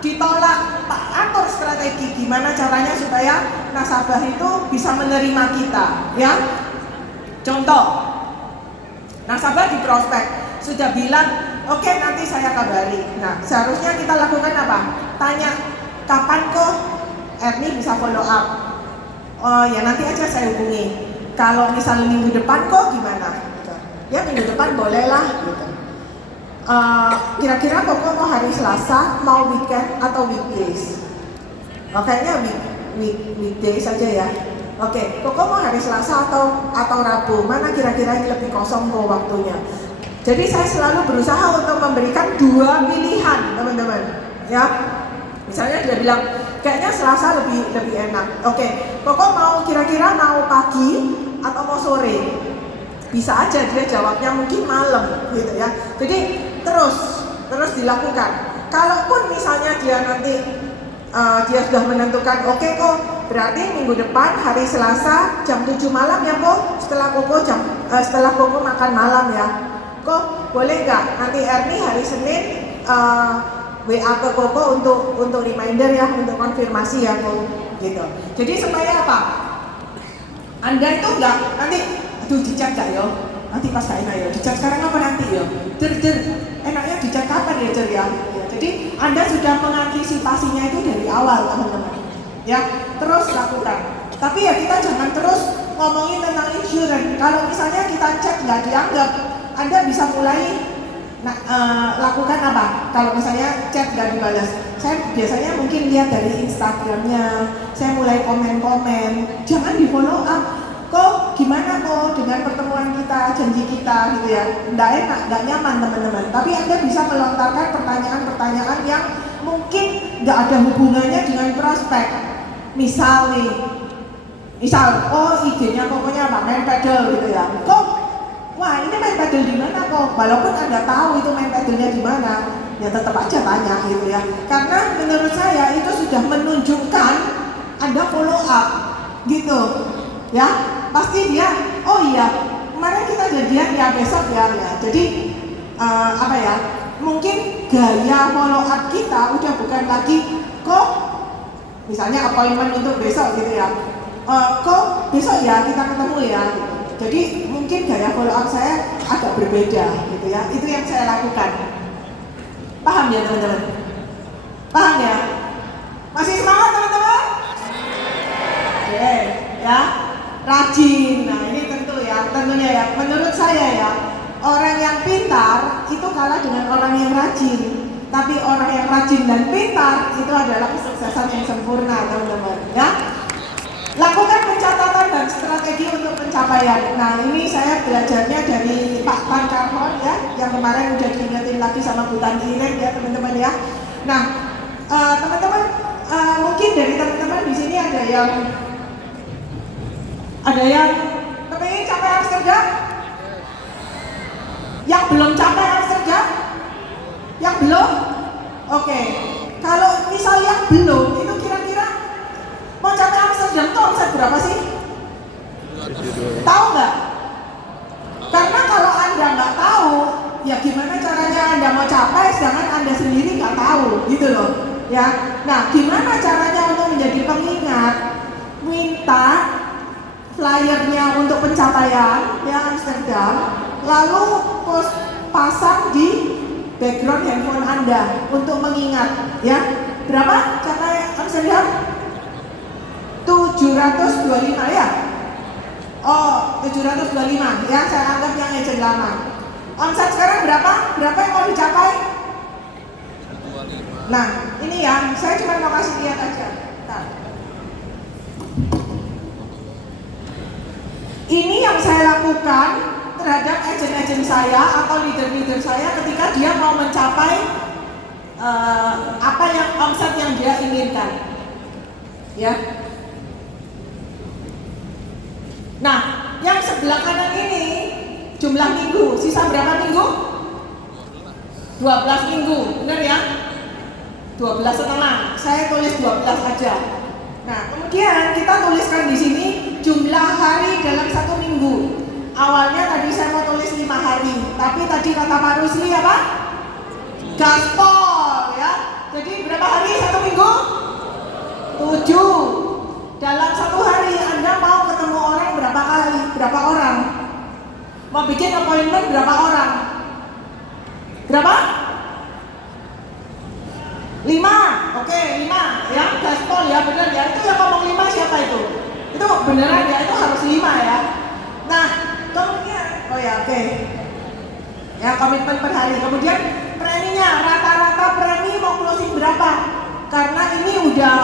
ditolak, Pak, atur strategi gimana caranya supaya nasabah itu bisa menerima kita. Ya, contoh, nasabah di prospek sudah bilang, oke, nanti saya kabari. Nah, seharusnya kita lakukan apa? Tanya, kapan kok Erni bisa follow up? Oh ya, nanti aja saya hubungi. Kalau misalnya minggu depan kok gimana? Gitu. Ya minggu depan bolehlah. Gitu. Kira-kira kok mau hari Selasa, mau weekend atau weekdays? Kayaknya weekdays saja ya. Oke, kok mau hari Selasa atau Rabu? Mana kira-kira yang lebih kosong kok waktunya? Jadi saya selalu berusaha untuk memberikan dua pilihan, teman-teman. Ya, misalnya dia bilang, kayaknya Selasa lebih enak. Oke, Koko mau kira-kira mau pagi atau mau sore? Bisa aja dia jawabnya mungkin malam gitu ya. Jadi terus dilakukan. Kalaupun misalnya dia nanti dia sudah menentukan, oke kok berarti minggu depan hari Selasa jam 7 malam ya kok, setelah Koko makan malam ya. Kok boleh nggak nanti Erni hari Senin WA ke Koko untuk reminder ya, untuk konfirmasi ya Kok gitu. Jadi supaya apa? Anda itu nggak nanti, aduh dicat gak yo? Nanti pas gak enak ya, dicat sekarang apa nanti yo? Enaknya dicat kapan ya Cer ya? Jadi Anda sudah mengantisipasinya itu dari awal teman-teman. Ya, terus lakukan. Tapi ya kita jangan terus ngomongin tentang insurance. Kalau misalnya kita chat nggak dianggap, Anda bisa mulai lakukan apa? Kalau misalnya chat nggak dibalas, saya biasanya mungkin lihat dari Instagramnya, saya mulai komen-komen, jangan di follow up. Kok gimana kok dengan pertemuan kita, janji kita gitu ya? Nggak enak, nggak nyaman teman-teman. Tapi Anda bisa melontarkan pertanyaan-pertanyaan yang mungkin nggak ada hubungannya dengan prospek. Misal, oh idenya pokoknya apa? Main pedal gitu ya. Kok wah ini main pedal di mana kok? Walaupun Anda tahu itu main pedalnya di mana, ya tetap aja tanya gitu ya. Karena menurut saya itu sudah menunjukkan Anda follow up gitu. Ya, pasti dia, oh iya, kemarin kita janjian ya besok ya. Jadi apa ya? Mungkin gaya follow up kita udah bukan lagi kok misalnya appointment untuk besok gitu ya. Kok besok ya kita ketemu ya gitu. Jadi mungkin gaya follow up saya agak berbeda gitu ya. Itu yang saya lakukan. Paham ya teman-teman? Paham ya? Masih semangat teman-teman? Oke, ya. Rajin. Nah, ini tentunya ya. Menurut saya ya, orang yang pintar itu kalah dengan orang yang rajin. Tapi orang yang rajin dan pintar itu adalah kesuksesan yang sempurna, teman-teman, ya. Lakukan pencatatan dan strategi untuk pencapaian. Nah, ini saya belajarnya dari Pak Tan Karmon ya, yang kemarin udah diingetin lagi sama Bu Tanti Ireng ya, teman-teman ya. Nah, teman-teman, mungkin dari teman-teman di sini ada yang kepengen capai Amsterdam? Yang belum capai Amsterdam? Yang belum? Oke. Kalau misal yang belum, itu kira-kira mau capai Amsterdam tuh omset berapa sih? Tahu nggak? Karena kalau Anda nggak tahu, ya gimana caranya Anda mau capai sedangkan Anda sendiri nggak tahu, gitu loh. Ya. Nah, gimana caranya untuk menjadi pengingat? Minta flyernya untuk pencapaian ya Amsterdam, lalu pasang di background handphone Anda untuk mengingat ya. Berapa capai Amsterdam? 725 ya? Oh, 725 ya, saya anggap yang agent lama. Omset sekarang berapa? Berapa yang mau dicapai? 25. Nah, ini ya, saya cuma mau kasih lihat aja. Bentar. Ini yang saya lakukan terhadap agent-agent saya atau leader-leader saya ketika dia mau mencapai apa yang omset yang dia inginkan. Ya. Nah, yang sebelah kanan ini jumlah minggu, sisa berapa minggu? 12 minggu, benar ya? 12 setengah, saya tulis 12 aja. Nah, kemudian kita tuliskan di sini jumlah hari dalam 1 minggu. Awalnya tadi saya mau tulis 5 hari, tapi tadi kata Pak Rusli apa? Gaspol ya. Jadi berapa hari 1 minggu? 7. Dalam 1 hari Anda mau ketemu orang berapa kali? Berapa orang? Mau bikin appointment berapa orang? Berapa? 5. Oke, 5 ya, gaspol ya, benar ya. Itu yang ngomong 5 siapa itu? Itu beneran ya, itu harus 5 ya. Nah, kemudian oh ya, oke. Ya, komitmen per hari. Kemudian preminya, rata-rata premi mau closing berapa? Karena ini udah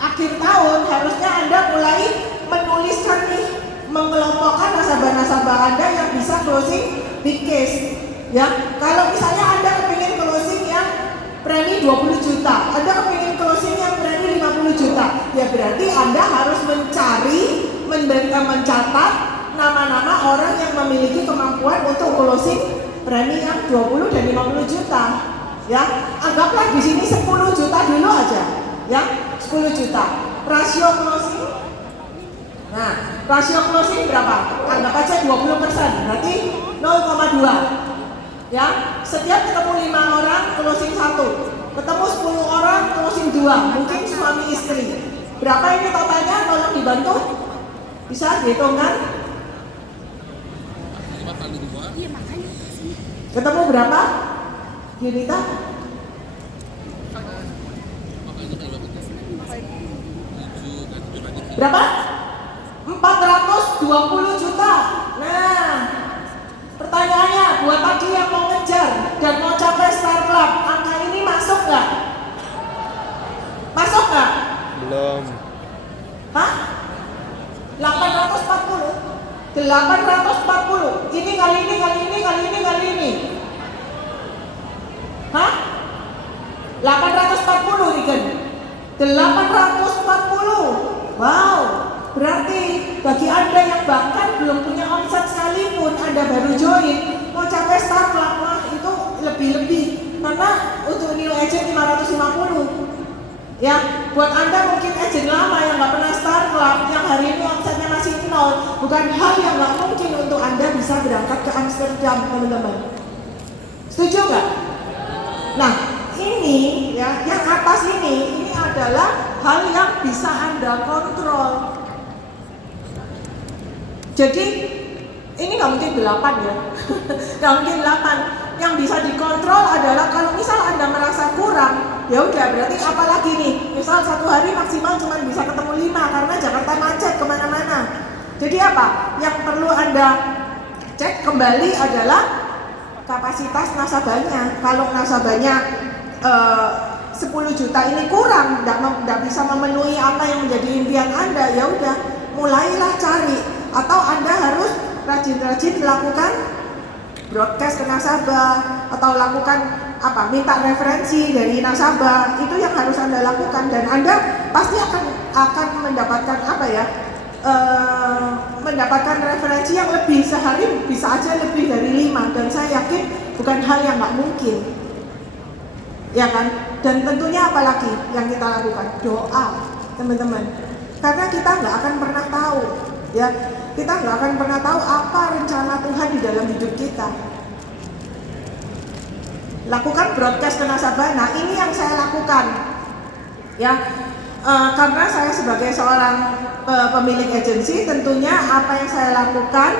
akhir tahun, harusnya Anda mulai menuliskan nih, mengelompokkan nasabah-nasabah Anda yang bisa closing big case. Ya, kalau misalnya Anda kepingin closing yang premi 20 juta, Anda kepingin closing yang premi 50 juta, ya berarti Anda harus mencari, mencatat nama-nama orang yang memiliki kemampuan untuk closing premi yang 20 dan 50 juta. Ya, anggaplah di sini 10 juta dulu aja. Ya, 10 juta. Rasio closing. Nah, rasio closing berapa? Anggap aja 20%, berarti 0,2. Ya, setiap ketemu 5 orang closing 1, ketemu 10 orang closing 2, mungkin suami istri. Berapa ini totalnya? Tolong dibantu. Bisa dihitung kan? Ketemu berapa? Yunita? Berapa? 420 juta. Nah, pertanyaannya buat tadi yang mau ngejar dan mau capai Star Club, angka ini masuk nggak? Masuk nggak? Belum. Hah? 840? 840. Ini kali ini, kali ini, kali ini, kali ini. Hah? 840 Rigen. 840. Wow. Berarti bagi Anda yang bahkan belum punya omset sekalipun, Anda baru join, mau capai Star Club, wah itu lebih-lebih. Karena untuk new agent 550. Ya, buat Anda mungkin agent lama yang nggak pernah Star Club, yang hari ini omsetnya masih 0, bukan hal yang nggak mungkin untuk Anda bisa berangkat ke Amsterdam, teman-teman. Setuju nggak? Nah, ini ya, yang atas ini adalah hal yang bisa Anda kontrol. Jadi ini nggak mungkin 8 ya, nggak mungkin 8. Yang bisa dikontrol adalah kalau misal Anda merasa kurang, ya udah berarti apalagi nih, misal 1 hari maksimal cuma bisa ketemu 5 karena Jakarta macet kemana-mana. Jadi apa? Yang perlu Anda cek kembali adalah kapasitas nasabahnya. Kalau nasabahnya 10 juta ini kurang, tidak bisa memenuhi apa yang menjadi impian Anda, ya udah mulailah cari, atau Anda harus rajin-rajin melakukan broadcast ke nasabah, atau lakukan apa, minta referensi dari nasabah. Itu yang harus Anda lakukan, dan Anda pasti akan mendapatkan apa ya, mendapatkan referensi yang lebih. Sehari bisa aja lebih dari 5, dan saya yakin bukan hal yang nggak mungkin, ya kan? Dan tentunya apalagi yang kita lakukan, doa, teman-teman, karena kita nggak akan pernah tahu, ya, kita nggak akan pernah tahu apa rencana Tuhan di dalam hidup kita. Lakukan broadcast ke nasabah. Nah, ini yang saya lakukan, ya, karena saya sebagai seorang pemilik agensi, tentunya apa yang saya lakukan,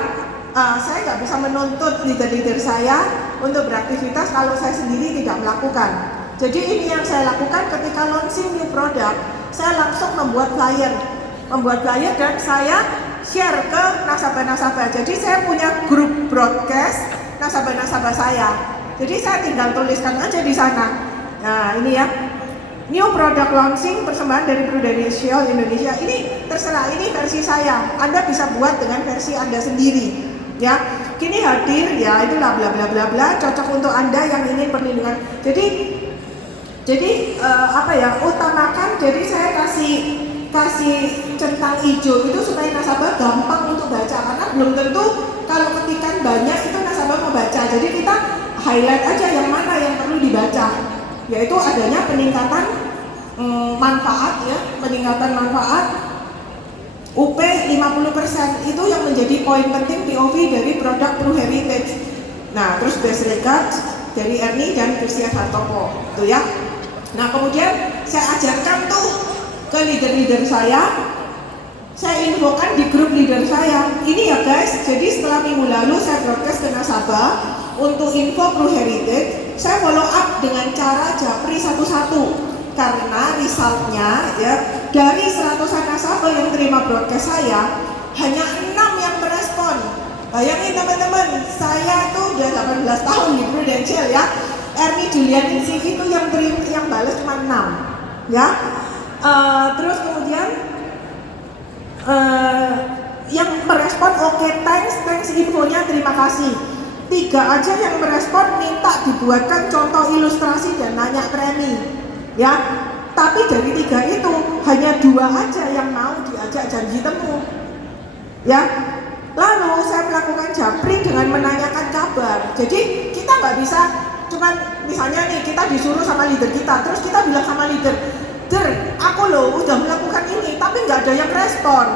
saya nggak bisa menuntut leader-leader saya untuk beraktivitas kalau saya sendiri tidak melakukan. Jadi ini yang saya lakukan ketika launching new product, saya langsung membuat flyer dan saya share ke nasabah-nasabah. Jadi saya punya grup broadcast nasabah-nasabah saya. Jadi saya tinggal tuliskan aja di sana. Nah, ini ya, new product launching persembahan dari Prudential Indonesia. Ini terserah, ini versi saya. Anda bisa buat dengan versi Anda sendiri. Ya, kini hadir, ya itulah bla bla bla bla, cocok untuk Anda yang ingin perlindungan. Jadi apa ya, utamakan. Jadi saya kasih centang hijau itu supaya nasabah gampang untuk baca, karena belum tentu kalau ketikan banyak itu nasabah mau baca. Jadi kita highlight aja yang mana yang perlu dibaca, yaitu adanya peningkatan manfaat, ya, peningkatan manfaat UP 50%. Itu yang menjadi poin penting POV dari produk True Heritage. Nah, terus best regards dari Ernie dan Christian Hartopo, tuh ya. Nah, kemudian saya ajarkan tuh ke leader-leader saya infokan di grup leader saya. Ini ya guys, jadi setelah minggu lalu saya broadcast ke nasabah untuk info True Heritage, saya follow up dengan cara japri satu-satu. Karena resultnya ya, dari 100-an nasabah yang terima broadcast saya, hanya 6 yang merespon. Bayangin teman-teman, saya tuh udah 18 tahun di Prudential ya. Ernie Julian CV itu yang balas cuma 6 ya. Terus kemudian yang merespon oke, thanks infonya, terima kasih. 3 aja yang merespon minta dibuatkan contoh ilustrasi dan nanya premi ya. Tapi dari 3 itu hanya 2 aja yang mau diajak janji temu ya. Lalu saya melakukan japri dengan menanyakan kabar. Jadi kita nggak bisa cuman misalnya nih kita disuruh sama leader kita, terus kita bilang sama leader, aku loh udah melakukan ini tapi nggak ada yang respon.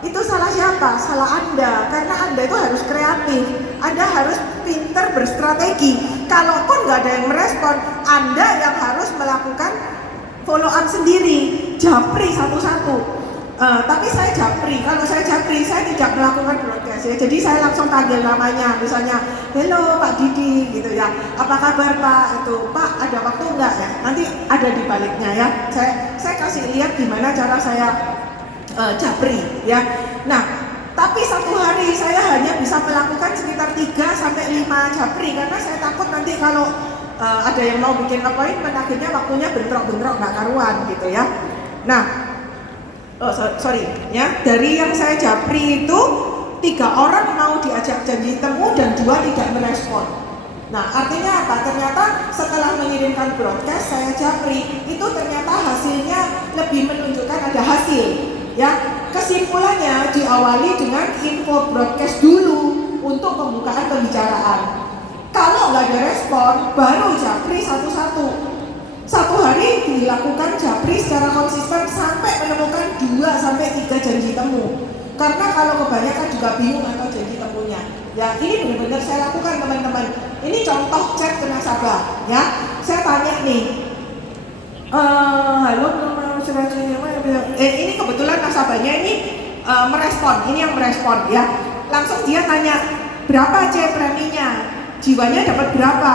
Itu salah siapa? Salah Anda, karena Anda itu harus kreatif, Anda harus pinter berstrategi. Kalaupun nggak ada yang merespon, Anda yang harus melakukan follow up sendiri, japri satu-satu. Tapi saya japri, kalau saya japri saya tidak melakukan broadcast ya. Jadi saya langsung panggil namanya, misalnya, hello Pak Didi gitu ya. Apa kabar Pak? Itu Pak ada waktu enggak ya? Nanti ada di baliknya ya. Saya kasih lihat gimana cara saya japri ya. Nah, tapi satu hari saya hanya bisa melakukan sekitar 3-5 japri karena saya takut nanti kalau ada yang mau bikin appointment akhirnya waktunya bentrok-bentrok nggak karuan gitu ya. Nah, sorry ya, dari yang saya japri itu 3 orang mau diajak janji temu dan 2 tidak merespon. Nah, artinya apa? Ternyata setelah mengirimkan broadcast saya japri, itu ternyata hasilnya lebih menunjukkan ada hasil ya. Kesimpulannya diawali dengan info broadcast dulu untuk pembukaan pembicaraan. Kalau nggak ada respon, baru japri satu-satu. Satu hari dilakukan japri secara konsisten sampai menemukan 2-3 janji temu. Karena kalau kebanyakan juga bingung atau janji temunya. Ya, ini benar-benar saya lakukan teman-teman. Ini contoh chat ke nasabah ya. Saya tanya nih, halo ini kebetulan nasabahnya ini merespon, ini yang merespon ya. Langsung dia tanya, berapa C preminya? Jiwanya dapat berapa?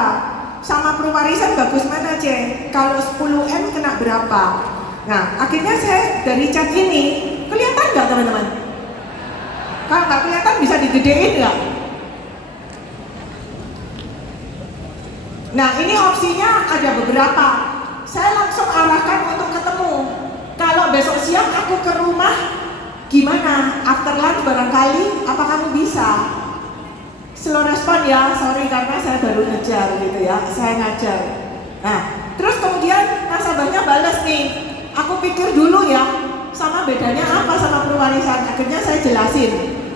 Sama perwarisan bagus mana C? Kalau 10M kena berapa? Nah, akhirnya saya dari chat ini, kelihatan nggak teman-teman? Kalau nggak kelihatan bisa digedein nggak? Nah, ini opsinya ada beberapa. Saya langsung arahkan untuk ketemu. Kalau besok siang aku ke rumah, gimana? After lunch barangkali, apa kamu bisa? Slow respon ya, sorry karena saya baru ngejar gitu ya, saya ngajar. Nah, terus kemudian nasabahnya balas nih, aku pikir dulu ya, sama bedanya apa sama perwarisan, akhirnya saya jelasin.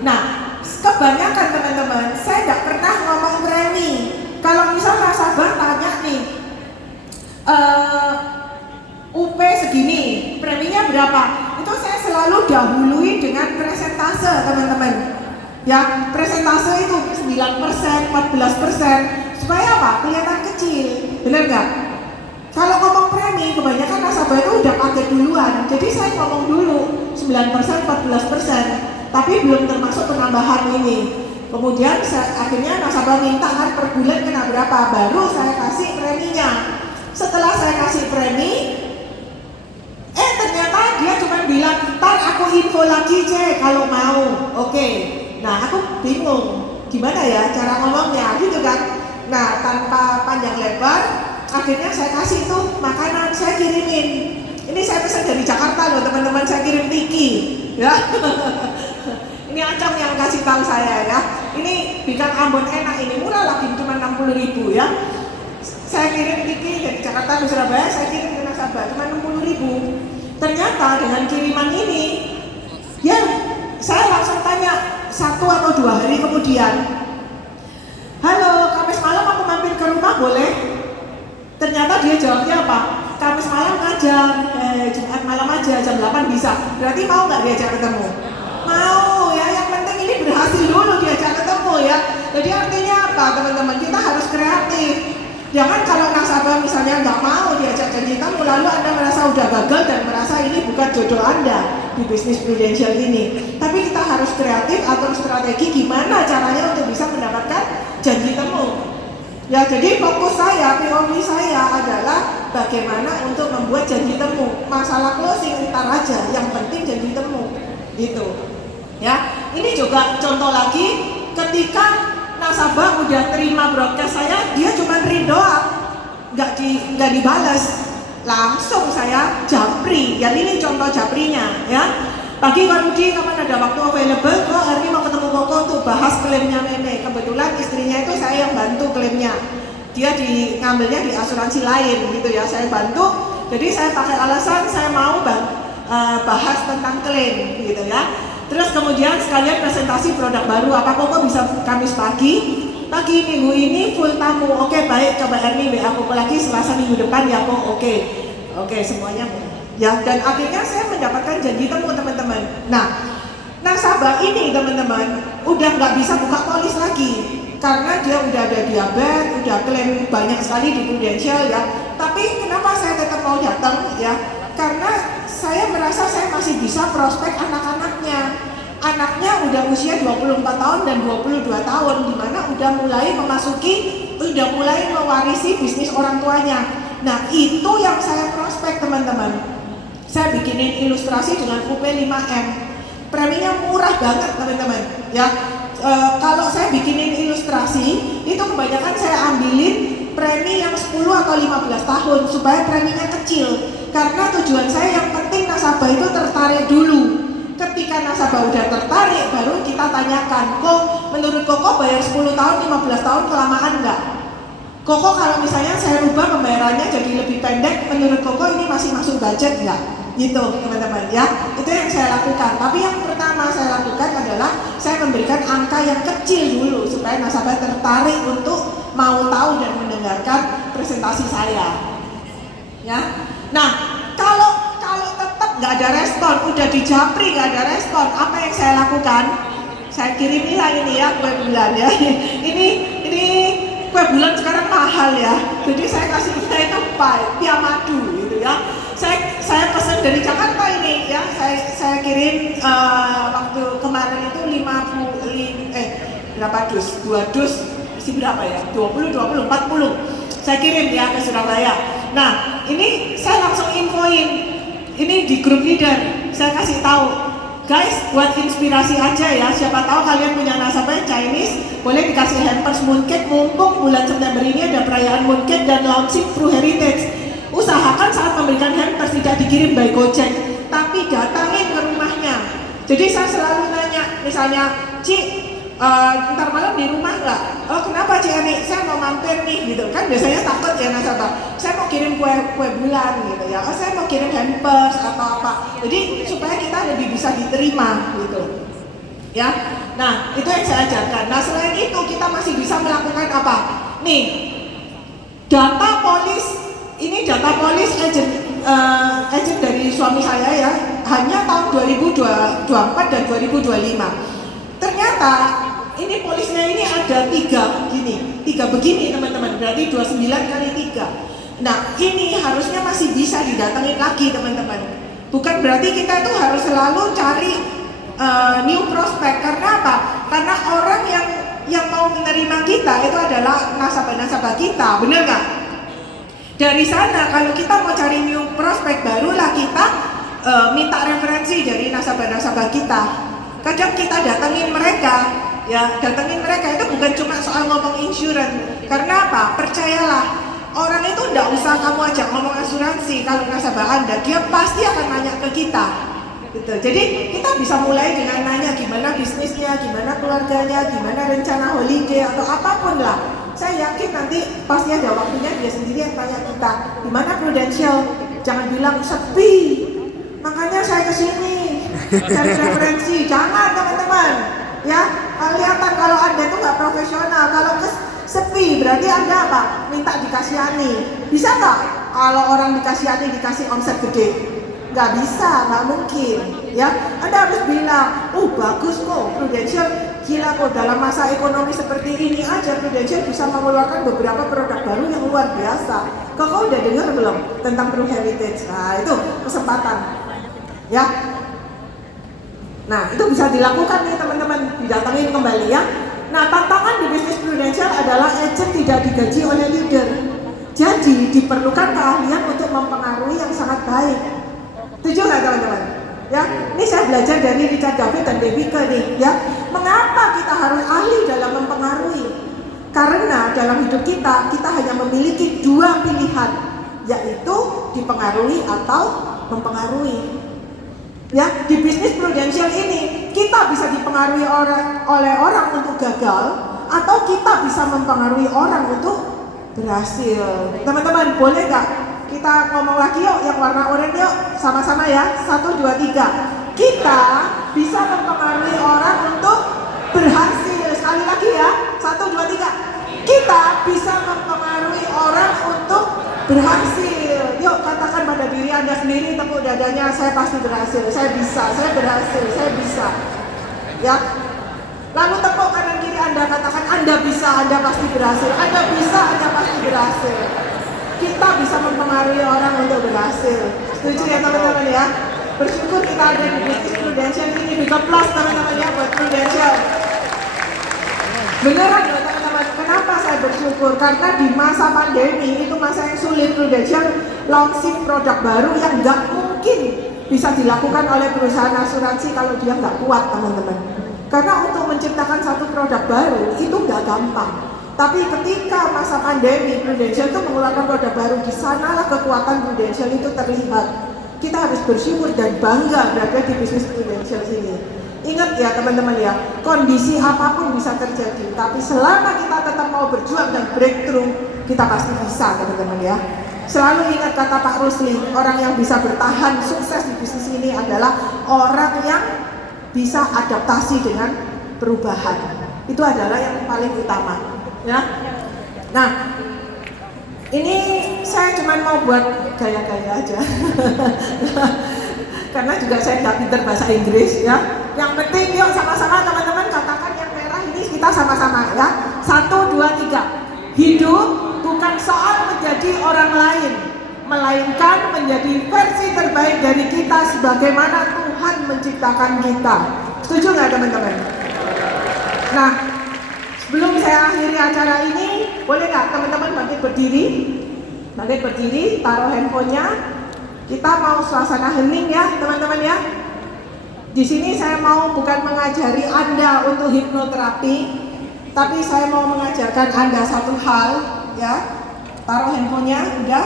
Nah, kebanyakan teman-teman, saya nggak pernah ngomong premi. Kalau misal nasabah tanya nih, UP segini, preminya berapa? Itu saya selalu dahului dengan presentase teman-teman. Ya, presentase itu 9%, 14%, supaya apa? Kelihatan kecil, bener nggak? Kalau ngomong premi, kebanyakan nasabah itu udah kaget duluan. Jadi saya ngomong dulu 9%, 14%, tapi belum termasuk penambahan ini. Kemudian akhirnya nasabah minta kan per bulan kena berapa, baru saya kasih preminya. Setelah saya kasih premi, ternyata dia cuma bilang, ntar aku info lagi C kalau mau. Oke. Nah, aku bingung gimana ya cara ngomongnya gitu kan. Nah, tanpa panjang lebar, akhirnya saya kasih tuh makanan, saya kirimin. Ini saya pesan dari Jakarta loh teman-teman, saya kirim tiki ya. Ini Acong yang kasih tahu saya ya. Ini bidang Ambon enak, ini murah lagi cuma 60.000 ya. Saya kirim tiki dari Jakarta ke Surabaya, saya kirim ke nasabah cuma 60.000. Ternyata dengan kiriman ini, ya saya langsung tanya 1 atau 2 hari kemudian, halo, Kamis malam aku mampir ke rumah boleh? Ternyata dia jawabnya apa? Kamis malam aja, Jumat malam aja jam 8 bisa. Berarti mau nggak diajak ketemu? mau ya, yang penting ini berhasil dulu diajak ketemu ya. Jadi artinya apa teman-teman, kita harus kreatif. Jangan kalau nasabah misalnya nggak mau diajak janji temu, lalu Anda merasa udah gagal dan merasa ini bukan jodoh Anda di bisnis Prudential ini. Tapi kita harus kreatif, atur strategi gimana caranya untuk bisa mendapatkan janji temu. Ya, jadi fokus saya, POV saya adalah bagaimana untuk membuat janji temu. Masalah closing ntar aja, yang penting janji temu. Gitu. Ya, ini juga contoh lagi ketika nasabah udah terima broadcast saya, dia cuma read doang, nggak dibalas, langsung saya japri. Ya ini contoh japrinya ya. Pagi Pak Rudi, kapan ada waktu available? Kok hari ini mau ketemu Koko untuk bahas klaimnya Meme. Kebetulan istrinya itu saya yang bantu klaimnya. Dia ngambilnya di asuransi lain gitu ya, saya bantu. Jadi saya pakai alasan saya mau bahas tentang klaim gitu ya. Terus kemudian sekalian presentasi produk baru. Apa Koko bisa Kamis pagi? Pagi minggu ini full tamu. Oke baik, coba Erni WA Koko lagi Selasa minggu depan ya Kok. Oke semuanya ya. Dan akhirnya saya mendapatkan janji temu teman-teman. Nah, nasabah ini teman-teman udah nggak bisa buka polis lagi karena dia udah ada diabetes, udah klaim banyak sekali di Prudential ya. Tapi kenapa saya tetap mau datang ya? Karena saya merasa saya masih bisa prospek anak-anaknya. Anaknya udah usia 24 tahun dan 22 tahun, dimana udah mulai mewarisi bisnis orang tuanya. Nah itu yang saya prospek teman-teman. Saya bikinin ilustrasi dengan UP 5M. Preminya murah banget teman-teman ya. Kalau saya bikinin ilustrasi itu kebanyakan saya ambilin premi yang 10 atau 15 tahun supaya preminya kecil. Karena tujuan saya yang penting nasabah itu tertarik dulu. Ketika nasabah udah tertarik baru kita tanyakan, kok menurut Koko bayar 10 tahun, 15 tahun kelamaan nggak? Koko kalau misalnya saya rubah pembayarannya jadi lebih pendek, menurut Koko ini masih masuk budget nggak? Gitu teman-teman ya, itu yang saya lakukan. Tapi yang pertama saya lakukan adalah saya memberikan angka yang kecil dulu supaya nasabah tertarik untuk mau tahu dan mendengarkan presentasi saya ya. Nah kalau tetap nggak ada respon, udah dijapri nggak ada respon, apa yang saya lakukan? Saya kirimilah ini ya kue bulan ya. ini kue bulan sekarang mahal ya, jadi saya kasih itu pia madu gitu ya. Saya pesan dari Jakarta ini ya, saya kirim waktu kemarin itu 50 berapa dus? 2 dus isi berapa ya? 20, 40 saya kirim ya ke Surabaya. Nah ini saya langsung infoin ini di grup leader, saya kasih tahu guys, buat inspirasi aja ya, siapa tahu kalian punya nasabah Chinese, boleh dikasih hampers mooncake mumpung bulan September ini ada perayaan mooncake dan launching True Heritage. Usahakan saat memberikan hampers tidak dikirim by Gojek, tapi datangin ke rumahnya. Jadi saya selalu nanya, misalnya, Cik, ntar malam di rumah nggak? Oh kenapa Cik Ani? Saya mau mampir nih, gitu kan? Biasanya takut ya nasabah. Saya mau kirim kue bulan, gitu ya. Oh saya mau kirim hampers atau apa. Jadi supaya kita lebih bisa diterima, gitu. Ya, nah itu yang saya ajarkan. Nah selain itu kita masih bisa melakukan apa? Nih, data polis. Ini data polis agent dari suami saya ya, hanya tahun 2024 dan 2025. Ternyata ini polisnya ini ada 3 begini teman-teman, berarti 29 kali 3. Nah ini harusnya masih bisa didatengin lagi teman-teman. Bukan berarti kita tuh harus selalu cari new prospect. Karena apa? Karena orang yang mau menerima kita itu adalah nasabah-nasabah kita, benar nggak? Dari sana kalau kita mau cari new prospek barulah kita minta referensi dari nasabah-nasabah kita. Kadang kita datengin mereka itu bukan cuma soal ngomong insurance. Karena apa? Percayalah, orang itu enggak usah kamu ajak ngomong asuransi. Kalau nasabah Anda, dia pasti akan nanya ke kita gitu. Jadi kita bisa mulai dengan nanya gimana bisnisnya, gimana keluarganya, gimana rencana holiday atau apapun lah. Saya yakin nanti pasti ada waktunya dia sendiri yang tanya kita, gimana Prudential? Jangan bilang sepi, makanya saya kesini cari referensi. Jangan teman-teman, ya kelihatan kalau Anda itu nggak profesional. Kalau sepi berarti Anda apa? Minta dikasihani. Bisa nggak? Kalau orang dikasihani dikasih omset gede? Nggak bisa, nggak mungkin. ya. Anda harus bilang, oh bagus kok Prudential, gila kok dalam masa ekonomi seperti ini aja Prudential bisa mengeluarkan beberapa produk baru yang luar biasa. Kau udah dengar belum tentang True Heritage? Nah itu kesempatan, ya. Nah itu bisa dilakukan nih teman-teman, didatengin kembali ya. Nah tantangan di bisnis Prudential adalah agent tidak digaji oleh leader. Jadi diperlukan keahlian untuk mempengaruhi yang sangat baik. Setuju nggak teman-teman? Ya, ini saya belajar dari Richard David dan Devika nih. Ya, mengapa kita harus ahli dalam mempengaruhi? Karena dalam hidup kita hanya memiliki dua pilihan, yaitu dipengaruhi atau mempengaruhi. Ya, di bisnis Prudential ini kita bisa dipengaruhi oleh orang untuk gagal, atau kita bisa mempengaruhi orang untuk berhasil. Teman-teman, boleh nggak kita ngomong lagi yuk yang warna oranye yuk, sama-sama ya. 1, 2, 3. Kita bisa mempengaruhi orang untuk berhasil. Sekali lagi ya. 1, 2, 3. Kita bisa mempengaruhi orang untuk berhasil. Yuk katakan pada diri Anda sendiri, tepuk dadanya, saya pasti berhasil, saya bisa, saya berhasil, saya bisa. Ya. Lalu tepuk kanan kiri Anda, katakan Anda bisa, Anda pasti berhasil. Anda bisa, Anda pasti berhasil. Kita bisa mempengaruhi orang untuk berhasil. Setuju ya teman-teman ya? Bersyukur kita ada di bisnis Prudential ini. Big applause teman-teman ya buat Prudential. Beneran loh teman-teman, kenapa saya bersyukur? Karena di masa pandemi, itu masa yang sulit, Prudential launching produk baru yang nggak mungkin bisa dilakukan oleh perusahaan asuransi kalau dia nggak kuat teman-teman. Karena untuk menciptakan satu produk baru itu nggak gampang. Tapi ketika masa pandemi, Prudential itu mengeluarkan produk baru, di sanalah kekuatan Prudential itu terlihat. Kita harus bersyukur dan bangga berada di bisnis Prudential ini. Ingat ya teman-teman ya, kondisi apapun bisa terjadi, tapi selama kita tetap mau berjuang dan breakthrough, kita pasti bisa teman-teman ya. Selalu ingat kata Pak Rusli, orang yang bisa bertahan sukses di bisnis ini adalah orang yang bisa adaptasi dengan perubahan. Itu adalah yang paling utama. Ya, nah ini saya cuma mau buat gaya-gaya aja, karena juga saya nggak pinter bahasa Inggris ya. Yang penting yuk sama-sama teman-teman katakan yang merah ini kita sama-sama ya. 1, 2, 3. Hidup bukan soal menjadi orang lain, melainkan menjadi versi terbaik dari kita sebagaimana Tuhan menciptakan kita. Setuju nggak teman-teman? Nah, sebelum saya akhiri acara ini, boleh nggak teman-teman bangkit berdiri? Bangkit berdiri, taruh handphonenya. Kita mau suasana hening ya teman-teman ya. Di sini saya mau bukan mengajari Anda untuk hipnoterapi, tapi saya mau mengajarkan Anda satu hal ya. Taruh handphonenya, udah?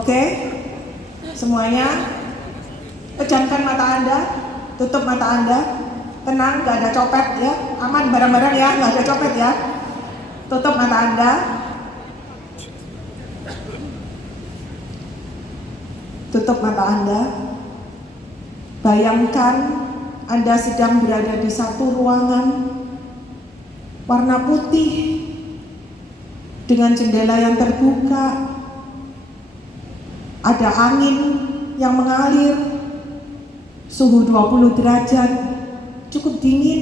Oke, semuanya. Pejamkan mata Anda. Tutup mata Anda, tenang, gak ada copet ya, aman barang-barang ya, gak ada copet ya. Tutup mata Anda. Tutup mata Anda. Bayangkan Anda sedang berada di satu ruangan warna putih dengan jendela yang terbuka. Ada angin yang mengalir, suhu 20 derajat, cukup dingin.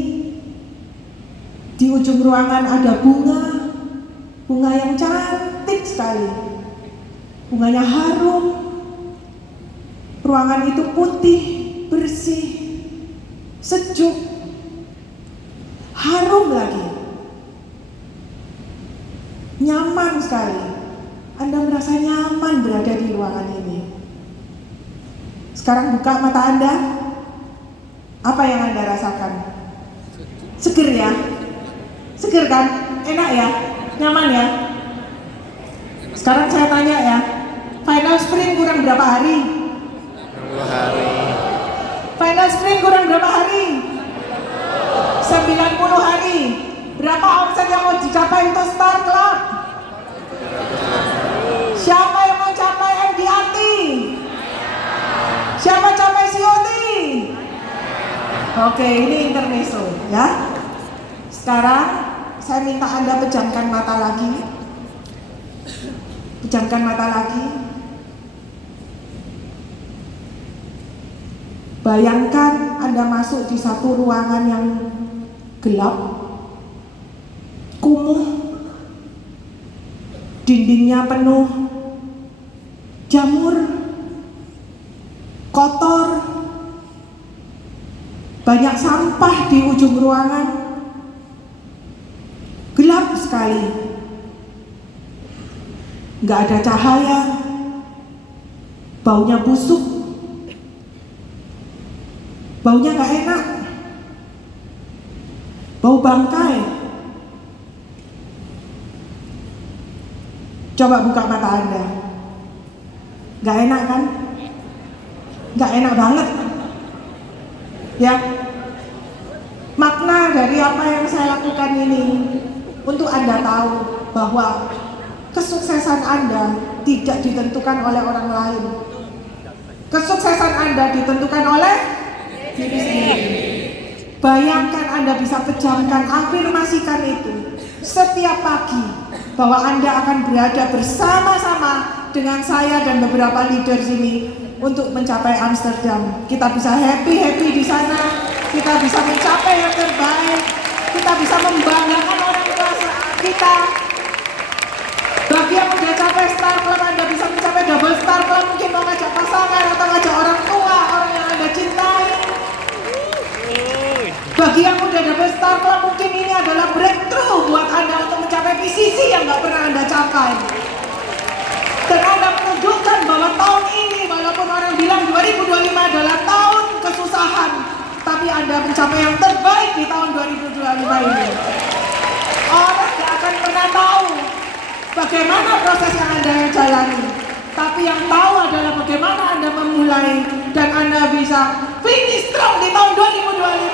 Di ujung ruangan ada bunga yang cantik sekali. Bunganya harum. Ruangan itu putih, bersih, sejuk, harum lagi. Nyaman sekali. Anda merasa nyaman berada di ruangan ini. Sekarang buka mata Anda. Apa yang Anda rasakan? Seger ya? Seger kan? Enak ya? Nyaman ya? Sekarang saya tanya ya, final sprint kurang berapa hari? 2 hari. Final sprint kurang berapa hari? 90 hari. Berapa omset yang mau dicapai untuk Star Club? Siapa yang mau capai MDRT? Siapa capai COT? Oke, ini intermezzo ya. Sekarang saya minta Anda pejamkan mata lagi. Pejamkan mata lagi. Bayangkan Anda masuk di satu ruangan yang gelap, kumuh, dindingnya penuh jamur, kotor, banyak sampah di ujung ruangan, gelap sekali, nggak ada cahaya, baunya busuk, baunya nggak enak, bau bangkai. Coba buka mata Anda, nggak enak kan? Nggak enak banget, ya. Makna dari apa yang saya lakukan ini untuk Anda tahu bahwa kesuksesan Anda tidak ditentukan oleh orang lain. Kesuksesan Anda ditentukan oleh diri sendiri. Bayangkan Anda bisa pejamkan, afirmasikan itu setiap pagi bahwa Anda akan berada bersama-sama dengan saya dan beberapa leader sini untuk mencapai Amsterdam. Kita bisa happy di sana, kita bisa mencapai yang terbaik, kita bisa membanggakan orang tua kita. Bagi yang udah capai Star Club, Anda bisa mencapai double Star Club, mungkin mau ngajak pasangan atau ngajak orang tua, orang yang Anda cintai. Bagi yang udah double Star Club, mungkin ini adalah breakthrough buat Anda untuk mencapai PCC yang gak pernah Anda capai. Dan Anda menunjukkan bahwa tahun ini, walaupun orang bilang 2025 adalah tahun kesusahan, tapi Anda mencapai yang terbaik di tahun 2025 ini. Orang gak akan pernah tahu bagaimana proses yang Anda jalani, tapi yang tahu adalah bagaimana Anda memulai dan Anda bisa finish strong di tahun 2025.